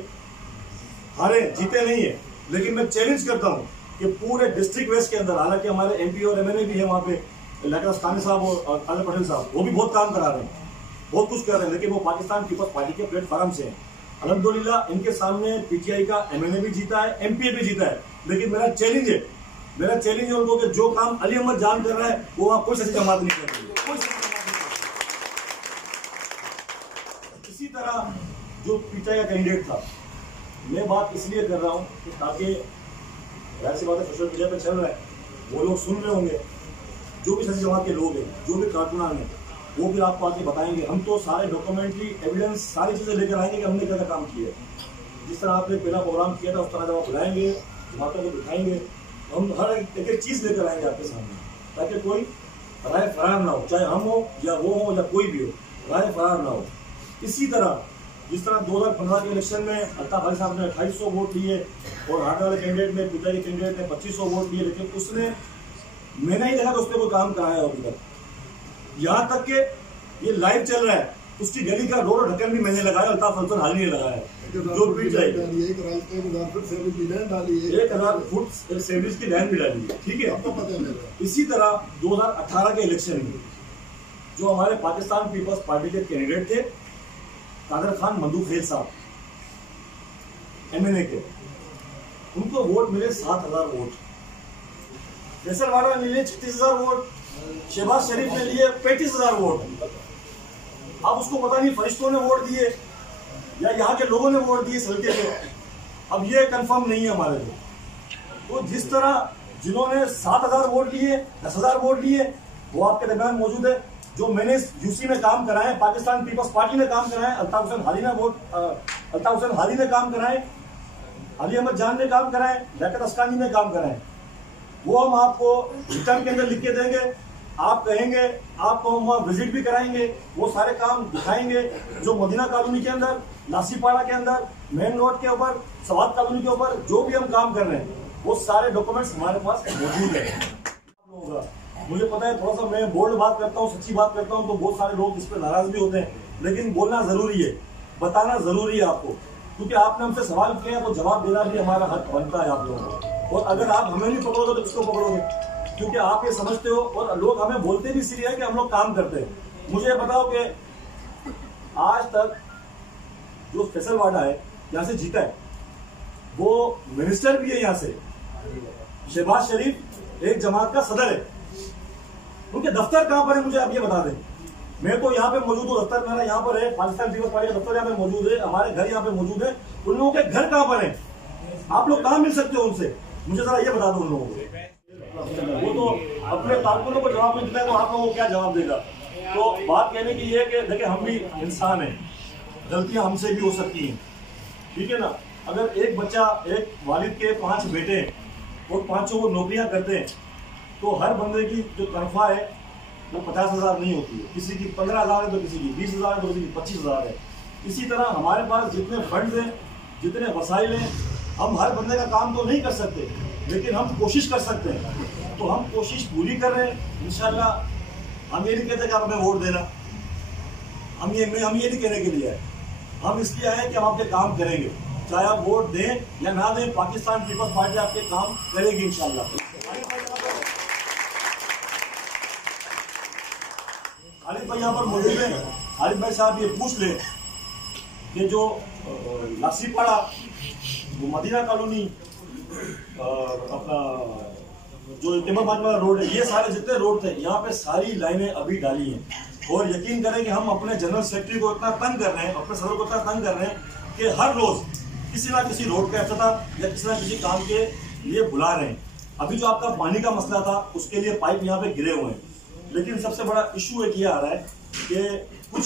हारे जीते नहीं है, लेकिन मैं चैलेंज करता हूं कि पूरे डिस्ट्रिक्ट वेस्ट के अंदर, हालांकि हमारे MP और MNA भी है वहाँ पे, लाका स्थानी साहब और अली पटेल साहब, वो भी बहुत काम करा रहे हैं, बहुत कुछ कर रहे हैं, लेकिन वो पाकिस्तान पीपल्स पार्टी के प्लेटफॉर्म से हैं। अल्हम्दुलिल्लाह इनके सामने PTI का MNA भी जीता है, MPA भी जीता है, लेकिन मेरा चैलेंज है उनको कि जो काम अली अहमद जान कर रहा है वो आप कोई सियासी जमात नहीं कर रही है, कोई तरह जो पीटीआई का कैंडिडेट था, मैं बात इसलिए कर रहा हूँ कि ताकि जाहिर सी बात है सोशल मीडिया पे चल रहा है, वो लोग सुन रहे होंगे, जो भी सच्ची जमात के लोग हैं, जो भी कारकुनान हैं, वो भी आपको आके बताएंगे। हम तो सारे डॉक्यूमेंट्री एविडेंस सारी चीज़ें लेकर आएंगे कि हमने क्या क्या काम किया है। जिस तरह आपने पहला प्रोग्राम किया था उस तरह जब आप बुलाएंगे, जमातों को दिखाएंगे, हम हर एक चीज़ लेकर आएंगे आपके सामने, ताकि कोई राय फरार ना हो, चाहे हम हो या वो हो या कोई भी हो, राय फरार ना हो। इसी तरह जिस तरह 2015 के इलेक्शन में अल्ताफ अली साहब ने 2800 वोट लिए और हाटे वाले कैंडिडेट ने, पिता के कैंडिडेट ने 2500 वोट लिए, लेकिन उसने, मैंने ही देखा कि उसने कोई काम कराया अभी तक। यहाँ तक कि ये लाइव चल रहा है, उसकी गली का रोड ढक्कन भी मैंने लगाया, अल्ताफ अल्ताफ हाल नहीं लगाया, जो पीट जाएगी 1000 फुट सेवरेज की लाइन भी डाली है, ठीक है। इसी तरह 2018 के इलेक्शन में जो हमारे पाकिस्तान पीपल्स पार्टी के कैंडिडेट थे कादर खान मंदूखेल साहब, MNA के, उनको वोट मिले 7000 वोट, फैसलवाड़ा ने लिए 36000 वोट, शहबाज शरीफ ने लिए 35000 वोट। अब उसको पता नहीं फरिश्तों ने वोट दिए या यहाँ के लोगों ने वोट दिए सलके से, अब ये कंफर्म नहीं है हमारे लिए। तो जिस तरह जिन्होंने 7000 वोट लिए, 10000 वोट लिए, वो आपके दरमियान मौजूद है। जो मैंने यूसी में काम कराए, पाकिस्तान पीपल्स पार्टी ने काम कराए, अल्ताफ हुसैन हाली ने काम कराए, अली अहमद जान ने काम कराए, लियाकत अस्कानी ने काम कराए, वो हम आपको रिटर्न के अंदर लिख के देंगे। आप कहेंगे, आपको हम वहाँ विजिट भी कराएंगे, वो सारे काम दिखाएंगे। जो मदीना कॉलोनी के अंदर, लासीपाड़ा के अंदर, मेन रोड के ऊपर, सवाद कॉलोनी के ऊपर जो भी हम काम कर रहे हैं, वो सारे डॉक्यूमेंट्स हमारे पास मौजूद है। मुझे पता है थोड़ा सा मैं बोल्ड बात करता हूँ, सच्ची बात करता हूँ, तो बहुत सारे लोग इस पर नाराज भी होते हैं, लेकिन बोलना जरूरी है, बताना जरूरी है आपको, क्योंकि आपने हमसे सवाल किया तो जवाब देना भी हमारा हक बनता है आप लोगों को। और अगर आप हमें नहीं पकड़ोगे तो किसको पकड़ोगे, क्योंकि आप ये समझते हो, और लोग हमें बोलते भी इसलिए है कि हम लोग काम करते हैं। मुझे बताओ कि आज तक जो फैसलवाड़ा है यहाँ से जीता है, वो मिनिस्टर भी है यहाँ से, शहबाज शरीफ एक जमात का सदर है, उनके दफ्तर कहां पर है मुझे आप ये बता दें। मैं तो यहाँ पे मौजूद हूँ, दफ्तर मेरा यहाँ पर है, पाकिस्तान पीपल्स पार्टी का दफ्तर यहाँ पे मौजूद है, हमारे घर यहाँ पे मौजूद है, उन लोगों के घर कहाँ पर है, आप लोग कहाँ मिल सकते हो उनसे, मुझे जरा ये बता दो उन लोगों को। वो तो अपने कारकुनों को जवाब नहीं देता है, तो आप लोगों को क्या जवाब देगा। तो बात कहने की ये कि देखिए हम भी इंसान हैं, गलतियां हमसे भी हो सकती हैं, ठीक है ना। अगर एक बच्चा, एक वालिद के 5 बेटे और 5 वो नौकरियां करते हैं, तो हर बंदे की जो तनख्वाह है वो 50,000 नहीं होती है, किसी की 15,000 है तो किसी की 20,000 है तो किसी की 25,000 है। इसी तरह हमारे पास जितने फंड हैं, जितने वसाइल हैं, हम हर बंदे का काम तो नहीं कर सकते, लेकिन हम कोशिश कर सकते हैं। तो हम कोशिश पूरी कर रहे हैं इंशाल्लाह। हम ये नहीं कहते कि आप हमें वोट देना, हम ये नहीं कहने के लिए है, हम इसलिए आए कि हम आपके काम करेंगे, चाहे आप वोट दें या ना दें, पाकिस्तान पीपल्स पार्टी आपके काम करेगी इंशाल्लाह। खालिद भाई यहाँ पर मौजूद है, खालिद भाई साहब ये पूछ ले कि जो लासीपाड़ा, वो मदीना कॉलोनी, अपना जो टिमरबाज वाला रोड है, ये सारे जितने रोड थे यहाँ पे सारी लाइनें अभी डाली हैं। और यकीन करें कि हम अपने जनरल सेक्रेटरी को इतना तंग कर रहे हैं, अपने सदर को इतना तंग कर रहे हैं कि हर रोज किसी ना किसी रोड का इफ्तिताह या किसी ना किसी काम के लिए बुला रहे हैं। अभी जो आपका पानी का मसला था, उसके लिए पाइप यहाँ पे गिरे हुए हैं, लेकिन सबसे बड़ा इशू एक ये आ रहा है कि कुछ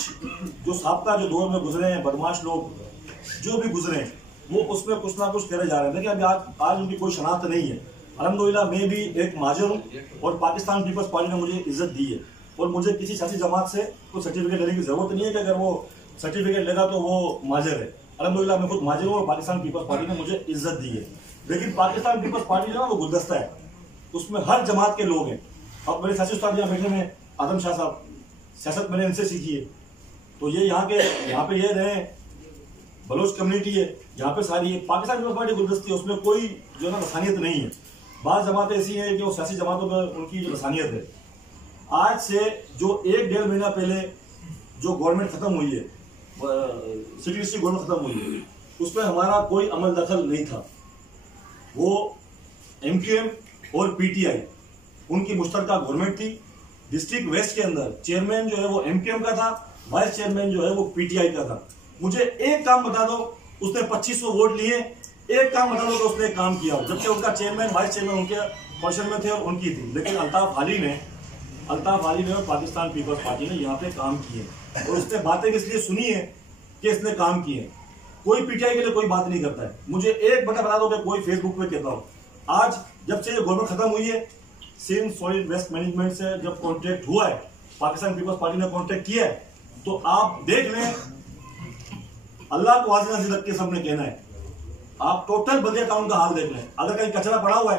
जो साबका जो दौर में गुजरे हैं, बदमाश लोग जो भी गुजरे हैं, वो उसमें कुछ ना कुछ करे जा रहे हैं। देखिए अभी आज उनकी कोई शनाख्त नहीं है। अल्हम्दुलिल्लाह मैं भी एक माजर हूँ और पाकिस्तान पीपल्स पार्टी ने मुझे इज्जत दी है, और मुझे किसी सियासी जमात से कोई सर्टिफिकेट लेने की जरूरत नहीं है कि अगर वो सर्टिफिकेट लेगा तो वो माजर है। अल्हम्दुलिल्लाह मैं खुद माजर हूँ और पाकिस्तान पीपल्स पार्टी ने मुझे इज्जत दी है। लेकिन पाकिस्तान पीपल्स पार्टी जो है वो गुलदस्ता है, उसमें हर जमात के लोग हैं। अब मेरे सियासी उस्ताद यहाँ बैठे हैं, आदम शाह साहब, सियासत मैंने इनसे सीखी है। तो ये यहाँ पे ये रहे, बलोच कम्युनिटी है यहाँ पे सारी है। पाकिस्तान पीपल्स पार्टी गुलदस्ती है, उसमें कोई जो है ना रसानियत नहीं है। बाज़ जमातें ऐसी हैं कि वो सियासी जमातों पर उनकी जो रसानियत है। आज से जो 1-1.5 महीना पहले जो गवर्नमेंट खत्म हुई है, सिटी गवर्नमेंट खत्म हुई है, उसमें हमारा कोई अमल दखल नहीं था। वो MQM और PTI उनकी मुश्तरका गवर्नमेंट थी। डिस्ट्रिक्ट वेस्ट के अंदर चेयरमैन जो है वो MQM का था, वाइस चेयरमैन जो है वो PTI का था। मुझे एक काम बता दो उसने 2500 वोट लिए, एक काम बता दो कि उसने काम किया हो, जबकि उनका चेयरमैन वाइस चेयरमैन उनके पोजीशन में थे और उनकी थी। लेकिन अल्ताफ हाली ने और पाकिस्तान पीपल्स पार्टी ने यहाँ पे काम किए और उसने बातें इसलिए सुनी है कि इसने काम किए। कोई पीटीआई के लिए कोई बात नहीं करता है। मुझे एक बता दो कि कोई फेसबुक पे कहता हो आज जब से गवर्नमेंट खत्म हुई है, सिंध सॉलिड वेस्ट मैनेजमेंट से जब कॉन्ट्रैक्ट हुआ है, पाकिस्तान पीपल्स पार्टी ने कॉन्ट्रैक्ट किया है, तो आप देख लें, अल्लाह को वाज़िह नज़ीर रख के सबने कहना है, आप टोटल बल्दिया टाउन का हाल देख लें। अगर कहीं कचरा पड़ा हुआ है,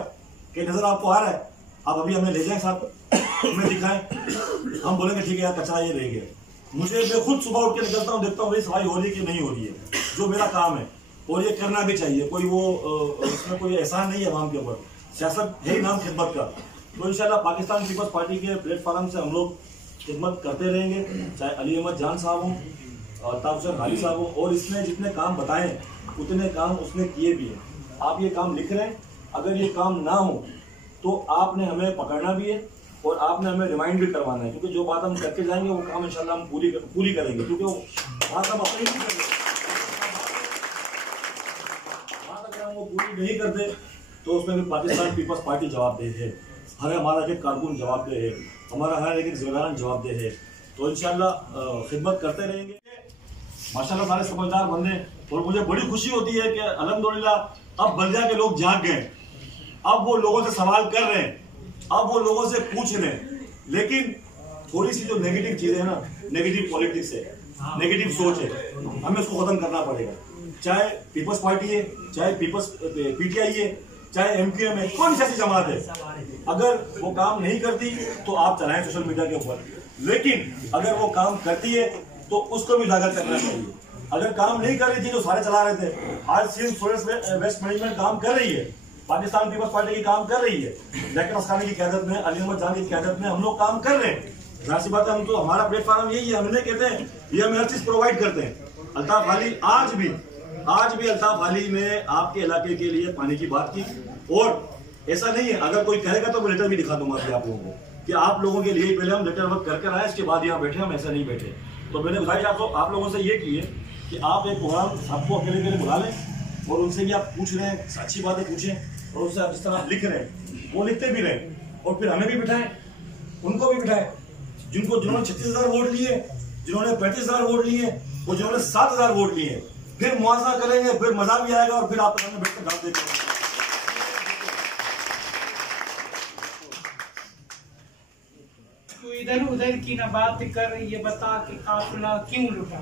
कहीं नजर आपको आ रहा है, आप अभी हमें ले जाएं साथ, हमें दिखाएं, हम बोलेंगे ठीक है यार कचरा ये रह गया। मैं खुद सुबह उठ के निकलता हूँ, देखता हूँ भाई सफाई हो रही है कि नहीं हो रही है, जो मेरा काम है और ये करना भी चाहिए। कोई वो इसमें कोई एहसान नहीं है आवाम के ऊपर, सियासत है ही नाम खिदमत का। तो इंशाल्लाह पाकिस्तान पीपल्स पार्टी के प्लेटफॉर्म से हम लोग खिदमत करते रहेंगे, चाहे अली अहमद जान साहब हों, अल्ताफ हुसैन हाली साहब हों, और इसने जितने काम बताए उतने काम उसने किए भी हैं। आप ये काम लिख रहे हैं, अगर ये काम ना हो तो आपने हमें पकड़ना भी है और आपने हमें रिमाइंड भी करवाना है, क्योंकि जो बात हम करके जाएंगे वो काम इंशाल्लाह हम पूरी करेंगे, क्योंकि वो बात हम अपनी नहीं करेंगे। बात अगर हम वो पूरी नहीं करते तो उसमें भी पाकिस्तान पीपल्स पार्टी जवाबदेह है, हमारा एक कारकुन जवाबदेह है, हमारा हर एक जिम्मेदार जवाबदेह है। तो इंशाल्लाह खिदमत करते रहेंगे। माशाल्लाह सारे समझदार बंदे, और मुझे बड़ी खुशी होती है कि अल्हम्दुलिल्लाह अब बल्दिया के लोग जाग गए, अब वो लोगों से सवाल कर रहे हैं, अब वो लोगों से पूछ रहे हैं। लेकिन थोड़ी सी जो नेगेटिव चीजें है ना, नेगेटिव पॉलिटिक्स है, नेगेटिव सोच है, हमें उसको खत्म करना पड़ेगा। चाहे पीपल्स पार्टी है, चाहे पीटीआई है, चाहे एमक्यूएम है, कौन सी जमात है, अगर वो काम नहीं करती तो आप चलाएं सोशल मीडिया के ऊपर, लेकिन अगर वो काम करती है तो उसको भी उजागर करना चाहिए। अगर काम नहीं कर रही थी तो सारे चला रहे थे, आज सिंध वेस्ट मैनेजमेंट काम कर रही है, पाकिस्तान पीपल्स पार्टी की काम कर रही है, जैकब अस्कानी की क़यादत में, अली अहमद जान की क़यादत में हम लोग काम कर रहे हैं। जाहिर सी बात है, हम तो हमारा प्लेटफॉर्म यही है, हमने कहते हैं ये हम हर चीज प्रोवाइड करते हैं। अल्ताफ हाली आज भी अल्ताफ हाली ने आपके इलाके के लिए पानी की बात की, और ऐसा नहीं है, अगर कोई कहेगा तो मैं लेटर भी दिखा दूंगा आप लोगों को कि आप लोगों के लिए पहले हम लेटर वर्क करके आए, इसके बाद यहाँ बैठे, हम ऐसा नहीं बैठे। तो मैंने बताया आप लोगों से ये की है कि आप एक प्रोग्राम सबको अकेले बुला लें और उनसे भी आप पूछ रहे हैं, अच्छी बातें पूछें, और उनसे आप जिस तरह लिख रहे हैं वो लिखते भी रहें, और फिर हमें भी बिठाएं, उनको भी बिठाएं, जिन्होंने 36,000 वोट लिए, जिन्होंने 35,000 वोट लिए और जिन्होंने 7,000 वोट लिए, फिर मुआवजा करेंगे, फिर मजा भी आएगा, और फिर आप सामने बैठ कर गाल देंगे। इधर उधर की ना बात कर, ये बता कि काफिला क्यों लुटा,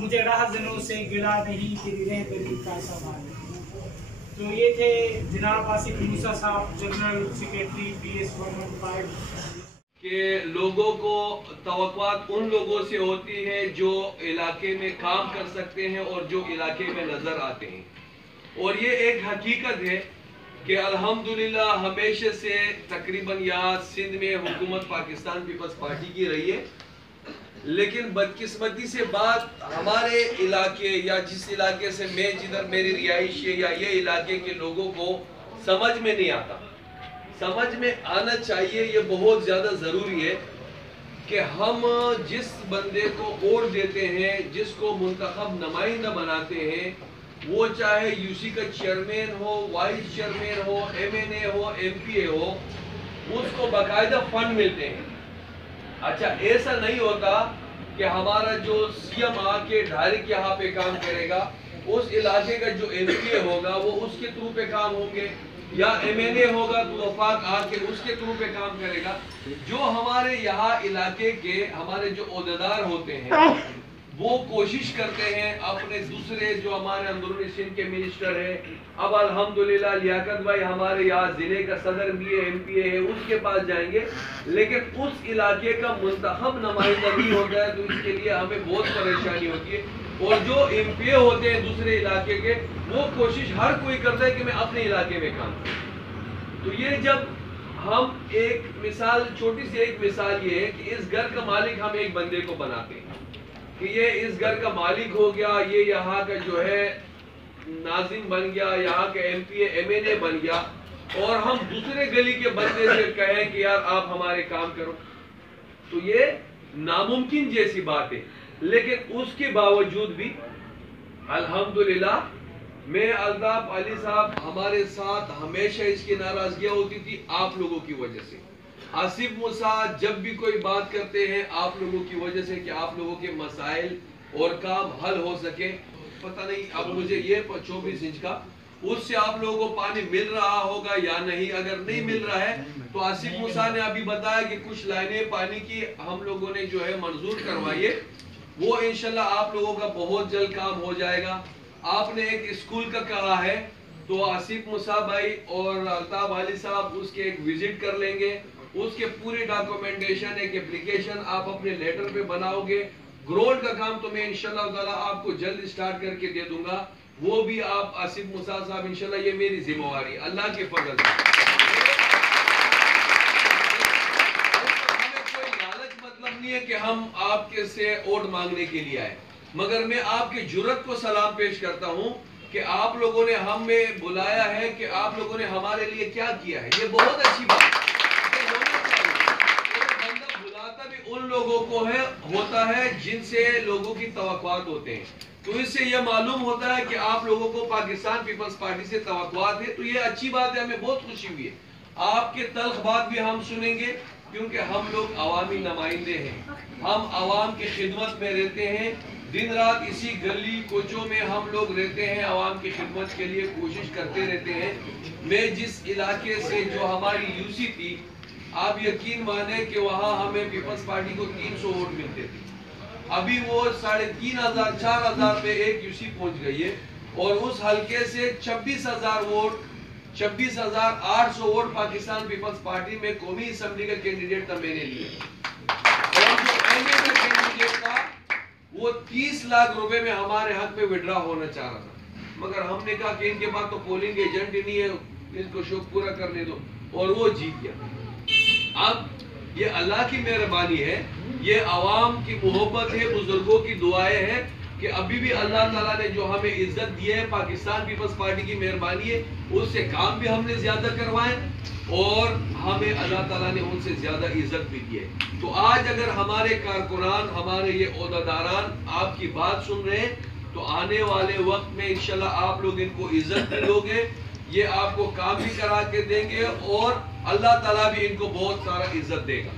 मुझे राह जनों से गिला नहीं, तेरी रहबरी का सवाल। तो ये थे जनाब आसिफ मूसा साहब, general secretary PS government party. कि लोगों को तवक्कुआत उन लोगों से होती है जो इलाके में काम कर सकते हैं और जो इलाके में नजर आते हैं, और ये एक हकीकत है कि अल्हम्दुलिल्लाह हमेशा से तकरीबन यहाँ सिंध में हुकूमत पाकिस्तान पीपल्स पार्टी की रही है, लेकिन बदकिस्मती से बात हमारे इलाके या जिस इलाके से मैं जिधर मेरी रिहाइश है या ये इलाके के लोगों को समझ में नहीं आता। समझ में आना चाहिए, ये बहुत ज़्यादा ज़रूरी है कि हम जिस बंदे को वोट देते हैं, जिसको मुंतखब नुमाइंदा बनाते हैं, वो चाहे यूसी का चेयरमैन हो, वाइस चेयरमैन हो, MNA हो, MPA हो, उसको बाकायदा फंड मिलते हैं। अच्छा, ऐसा नहीं होता कि हमारा जो CM आके डायरेक्ट यहाँ पे काम करेगा, उस इलाके का जो MPA होगा वो उसके थ्रू पे काम होंगे, या MNA होगा तो वफाक आके उसके थ्रू पे काम करेगा। जो हमारे यहाँ इलाके के हमारे जो ओहदेदार होते हैं वो कोशिश करते हैं अपने दूसरे जो हमारे अंदरूनी सिंध के मिनिस्टर हैं, अब अल्हम्दुलिल्लाह लियाकत भाई हमारे यहाँ जिले का सदर भी है, MPA है, उसके पास जाएंगे, लेकिन उस इलाके का मुंतखब नुमाइंदा नहीं होता है, तो इसके लिए हमें बहुत परेशानी होती है। और जो MPA होते हैं दूसरे इलाके के, वो कोशिश हर कोई करता है कि मैं अपने इलाके में काम करूँ। तो ये जब हम एक मिसाल, छोटी सी एक मिसाल ये है कि इस घर का मालिक हम एक बंदे को बनाते हैं कि ये इस घर का मालिक हो गया, ये यहाँ का जो है नाज़िम बन गया, यहाँ का MPA MNA बन गया, और हम दूसरे गली के बंदे से कहें कि यार आप हमारे काम करो, तो ये नामुमकिन जैसी बात है। लेकिन उसके बावजूद भी अल्हम्दुलिल्लाह मैं अल्ताफ अली साहब हमारे साथ हमेशा इसकी नाराजगियां होती थी आप लोगों की वजह से। आसिफ मूसा जब भी कोई बात करते हैं आप लोगों की वजह से कि आप लोगों के मसाइल और काम हल हो सके। पता नहीं अब मुझे ये 24 इंच का उससे आप लोगों को पानी मिल रहा होगा या नहीं। अगर नहीं मिल रहा है तो आसिफ मूसा ने अभी बताया कि कुछ लाइनें पानी की हम लोगों ने जो है मंजूर करवाई है, वो इंशाल्लाह आप लोगों का बहुत जल्द काम हो जाएगा। आपने एक स्कूल का कहा है तो आसिफ मूसा भाई और अल्ताफ अली साहब उसके एक विजिट कर लेंगे, उसके पूरे डॉक्यूमेंटेशन एक एप्लीकेशन आप अपने लेटर पे बनाओगे। ग्राउंड का काम तो मैं इंशाल्लाह ताला आपको जल्द स्टार्ट करके दे दूंगा, वो भी आप आसिफ मूसा साहब इंशाल्लाह, ये मेरी जिम्मेवारी अल्लाह के फजल से। हमें कोई लालच मतलब नहीं है कि हम आपके से वोट मांगने के लिए आए, मगर मैं आपकी जुर्रत को सलाम पेश करता हूं कि आप लोगों ने हमें बुलाया है, कि आप लोगों ने हमारे लिए क्या किया है। ये बहुत अच्छी बात है, बंदा बुलाता भी उन लोगों को है होता है जिनसे लोगों की तवक्कुआत होते हैं। तो इससे यह मालूम होता है कि आप लोगों को पाकिस्तान पीपल्स पार्टी से तवक्कुआत है, तो ये अच्छी बात है, हमें बहुत खुशी हुई है। आपके तल्ख बात भी हम सुनेंगे क्योंकि हम लोग अवामी नुमाइंदे हैं, हम अवाम की खिदमत में रहते हैं, दिन रात इसी गली कोचों में हम लोग रहते हैं, अवाम की खिदमत के लिए कोशिश करते रहते हैं। मैं जिस इलाके से जो हमारी यूसी थी, आप यकीन माने कि वहाँ हमें पीपल्स पार्टी को 300 वोट मिलते थे, अभी वो 3500 4000 पे एक यूसी पहुंच गई है। और उस हल्के से 26,000 vote 26,800 vote Pakistan Peoples Party में कौमी असेंबली का कैंडिडेट था मैंने लिया, और जो एमए का कैंडिडेट था वो 30 लाख रुपए में हमारे हक में विड्रॉ होना चाह रहा था, मगर हमने कहा कि इनके पास तो पोलिंग एजेंट ही नहीं है, इसको शौक पूरा करने दो, और वो जीत गया। अब ये अल्लाह की मेहरबानी है, ये अवाम की मोहब्बत है, बुजुर्गों की दुआएं हैं कि अभी भी अल्लाह ताला ने जो हमें इज्जत दी है, पाकिस्तान पीपल्स पार्टी की मेहरबानी है, उससे काम भी हमने ज्यादा करवाए और हमें अल्लाह ताला ने उनसे ज्यादा इज्जत भी दी है। तो आज अगर हमारे कारकुनान, हमारे ये ओहदेदारान आपकी बात सुन रहे हैं, तो आने वाले वक्त में इंशाल्लाह आप लोग इनको इज्जत भी दोगे, ये आपको काम भी करा के देंगे और अल्लाह ताला भी इनको बहुत सारा इज्जत देगा।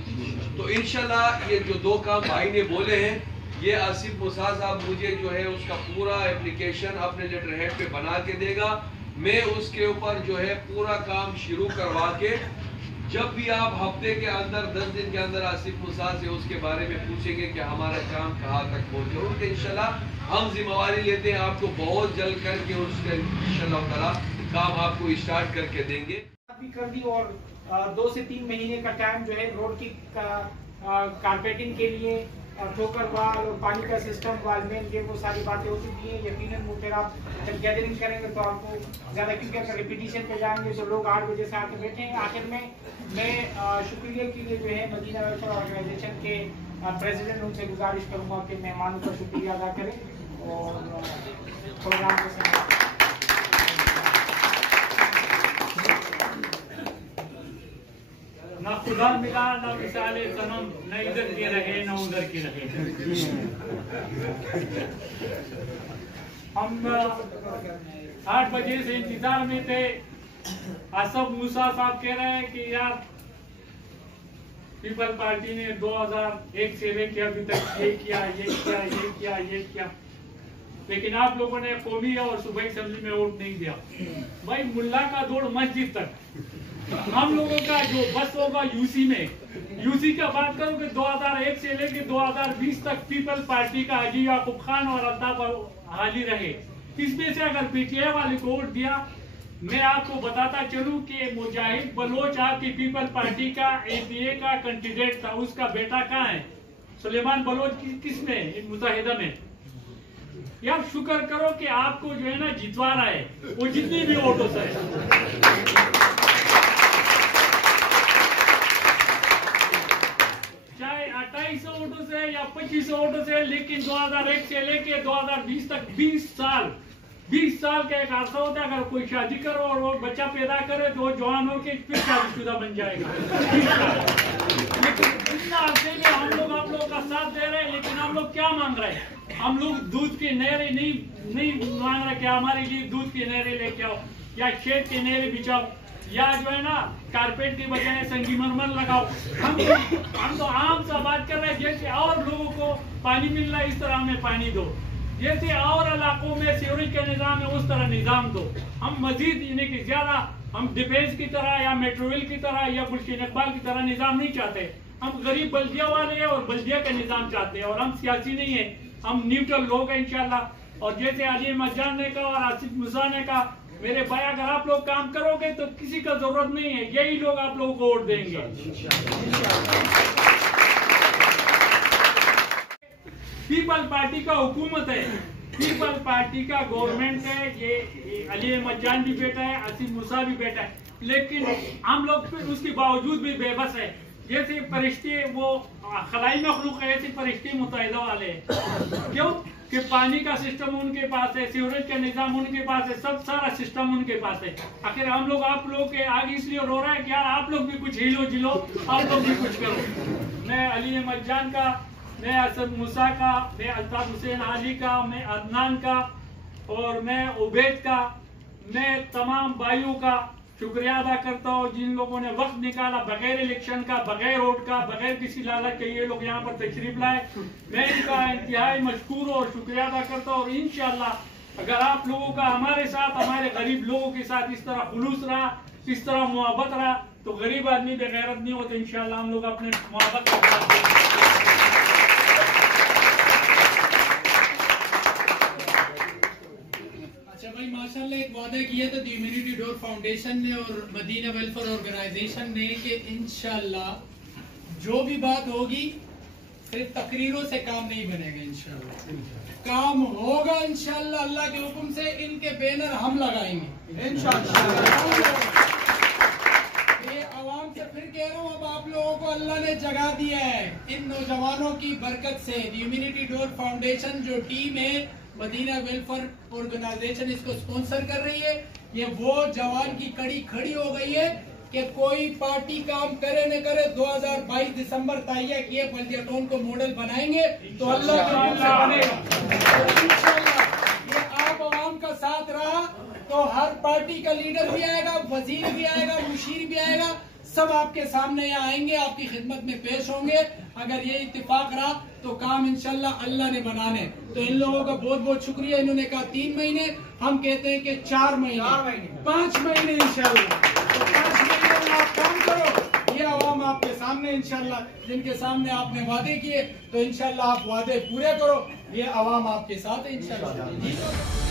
तो इंशाल्लाह ये जो 2 काम भाई ने बोले हैं, ये आसिफ मूसा साहब मुझे जो है उसका पूरा एप्लीकेशन अपने लेटर हेड पे बना के देगा, मैं उसके ऊपर जो है पूरा काम शुरू करवा के, जब भी आप हफ्ते के अंदर 10 दिन के अंदर आसिफ मूसा से उसके बारे में पूछेंगे कि हमारा काम कहाँ तक पहुँचे, तो इंशाल्लाह हम जिम्मेवारी लेते हैं आपको बहुत जल्द करके उसका इंशाल्लाह ताला काम आपको स्टार्ट करके देंगे। भी कर दी और 2 से 3 महीने का टाइम जो है रोड की कारपेटिंग के लिए, ठोकर वाल और पानी का सिस्टम वालमेन, ये वो सारी बातें हो चुकी हैं। यकीनन वो फिर आप जब गैदरिंग करेंगे तो आपको ज़्यादा, क्योंकि अगर रिपीटिशन पे जाएंगे तो लोग 8 बजे से आके बैठे हैं। आखिर में मैं शुक्रिया के लिए जो है मदीना वेलफेयर ऑर्गेनाइजेशन के प्रेसिडेंट, उनसे गुजारिश करूँगा कि मेहमानों का शुक्रिया अदा करें और प्रोग्राम को समाप्त। ना खुदा मिला ना मिसाले सनम, न इधर के रहे न उधर के रहे। हम 8 बजे से इंतजार में थे। आसिफ मूसा साहब कह रहे हैं कि यार पीपल पार्टी ने 2001 से लेके अभी तक ये किया, ये किया, ये किया, ये किया, लेकिन आप लोगों ने कौमी और सूबाई असेंबली में वोट नहीं दिया। भाई मुल्ला का दौड़ मस्जिद तक, हम लोगों का जो बस होगा यूसी में, यूसी का बात करो कि 2001 से लेकर 2020 तक पीपल पार्टी का हाजी याकूब खान और अल्ताफ हाजी रहे। इसमें से अगर पीटीआई वाले को वोट दिया, मैं आपको बताता चलूं कि मुजाहिद बलोच आपकी पीपल पार्टी का एपीए का कैंडिडेट था, उसका बेटा कहाँ है? सुलेमान बलोच किसमें? मुजाहिदा में। यार शुक्र करो कि आपको जो है ना जितवा रहा है, वो जितनी भी वोटों से, चाहे 2800 वोटों से या 2500 वोटों से, लेकिन 2001 से लेके 2020 तक 20 साल का एक अरसा होता है। अगर कोई शादी करो और वो बच्चा पैदा करे तो वो जवान होके फिर शादीशुदा बन जाएगा। इतना अर्से में हम लोग आप लोगों का साथ दे रहे हैं, लेकिन हम लोग क्या मांग रहे हैं? हम लोग दूध की नहरें नहीं मांग रहे कि हमारे लिए दूध की नहरें लेके आओ या खेत की नहरें बिछाओ या जो है ना कारपेट की बजाय संगमरमर लगाओ। हम तो आम सा बात कर रहे हैं, जैसे और लोगों को पानी मिल रहा है इस तरह हमें पानी दो, जैसे और इलाकों में सीवरेज का निजाम है उस तरह निजाम दो। हम मजीद यानी कि ज्यादा हम डिफेंस की तरह या मेट्रोवेल की तरह या गुलशन इकबाल की तरह निजाम नहीं चाहते। हम गरीब बल्दिया वाले हैं और बल्दिया का निजाम चाहते हैं, और हम सियासी नहीं है, हम न्यूट्रल लोग हैं इंशाल्लाह। और जैसे अली मजान ने कहा और आसिफ मुसा ने कहा, मेरे भाई अगर आप लोग काम करोगे तो किसी का जरूरत नहीं है, यही लोग आप लोगों को वोट देंगे। पीपल पार्टी का हुकूमत है, पीपल पार्टी का गवर्नमेंट है, ये अली मजान भी बैठा है, आसिफ मुसा भी बैठा है, लेकिन हम लोग उसके बावजूद भी बेबस है। जैसे फरिश्ते वो खलाई मखलूक है, ऐसे फरिश्ते मुत्तहिदा वाले हैं। क्यों कि पानी का सिस्टम उनके पास है, सीवरेज का निजाम उनके पास है, सब सारा सिस्टम उनके पास है। आखिर हम लोग आप लोग के आगे इसलिए रो रहा है कि यार आप लोग भी कुछ हिलो जिलो, आप लोग भी कुछ करो। मैं अली मजान का, मैं आसिफ मुसा का, मैं अल्ताफ हुसैन आली का, मैं अदनान का और मैं उबैद का, मैं तमाम भाइयों का शुक्रिया अदा करता हूँ जिन लोगों ने वक्त निकाला बगैर इलेक्शन का, बगैर वोट का, बगैर किसी लालच के ये लोग यहाँ पर तशरीफ लाए। मैं इनका इंतहाई मशकूर और शुक्रिया अदा करता हूँ। और इंशाअल्लाह अगर आप लोगों का हमारे साथ, हमारे गरीब लोगों के साथ इस तरह खुलूस रहा, इस तरह मोहब्बत रहा, तो गरीब आदमी बेगैरत नहीं होते। इंशाअल्लाह हम लोग अपने मोहब्बत का साथ देंगे। अच्छा भाई माशाल्लाह एक वादा किया था ह्यूमैनिटी डोर फाउंडेशन ने और मदीना वेलफेयर ऑर्गेनाइजेशन ने कि इंशाल्लाह जो भी बात होगी सिर्फ तकरीरों से काम नहीं बनेगा, इंशाल्लाह काम होगा इंशाल्लाह। अल्लाह के हुक्म से इनके बैनर हम लगाएंगे इंशाल्लाह। ये आवाम से फिर कह रहा हूँ, अब आप लोगों को अल्लाह ने जगा दिया है इन नौजवानों की बरकत से। ह्यूमैनिटी डोर फाउंडेशन जो टीम है मदीना वेलफेयर ऑर्गेनाइजेशन इसको स्पॉन्सर कर रही है। ये वो जवान की कड़ी खड़ी हो गई है कि कोई पार्टी काम करे न करे 2022 दिसंबर तय किए बल्दिया टाउन को मॉडल बनाएंगे तो अल्लाह के हुक्म से बनेगा इंशाल्लाह। ये आप आवाम का साथ रहा तो हर पार्टी का लीडर भी आएगा, वजीर भी आएगा, मुशीर भी आएगा, सब आपके सामने यहाँ आएंगे, आपकी खिदमत में पेश होंगे। अगर ये इत्तेफाक रहा तो काम इंशाल्लाह अल्लाह ने बनाने। तो इन लोगों का बहुत बहुत शुक्रिया। इन्होंने कहा 3 महीने, हम कहते हैं कि 4 महीने 5 महीने इंशाल्लाह। तो 5 महीने में आप काम करो, ये आवाम आपके सामने इंशाल्लाह, जिनके सामने आपने वादे किए तो इंशाल्लाह आप वादे पूरे करो, ये आवाम आपके साथ है इंशाल्लाह।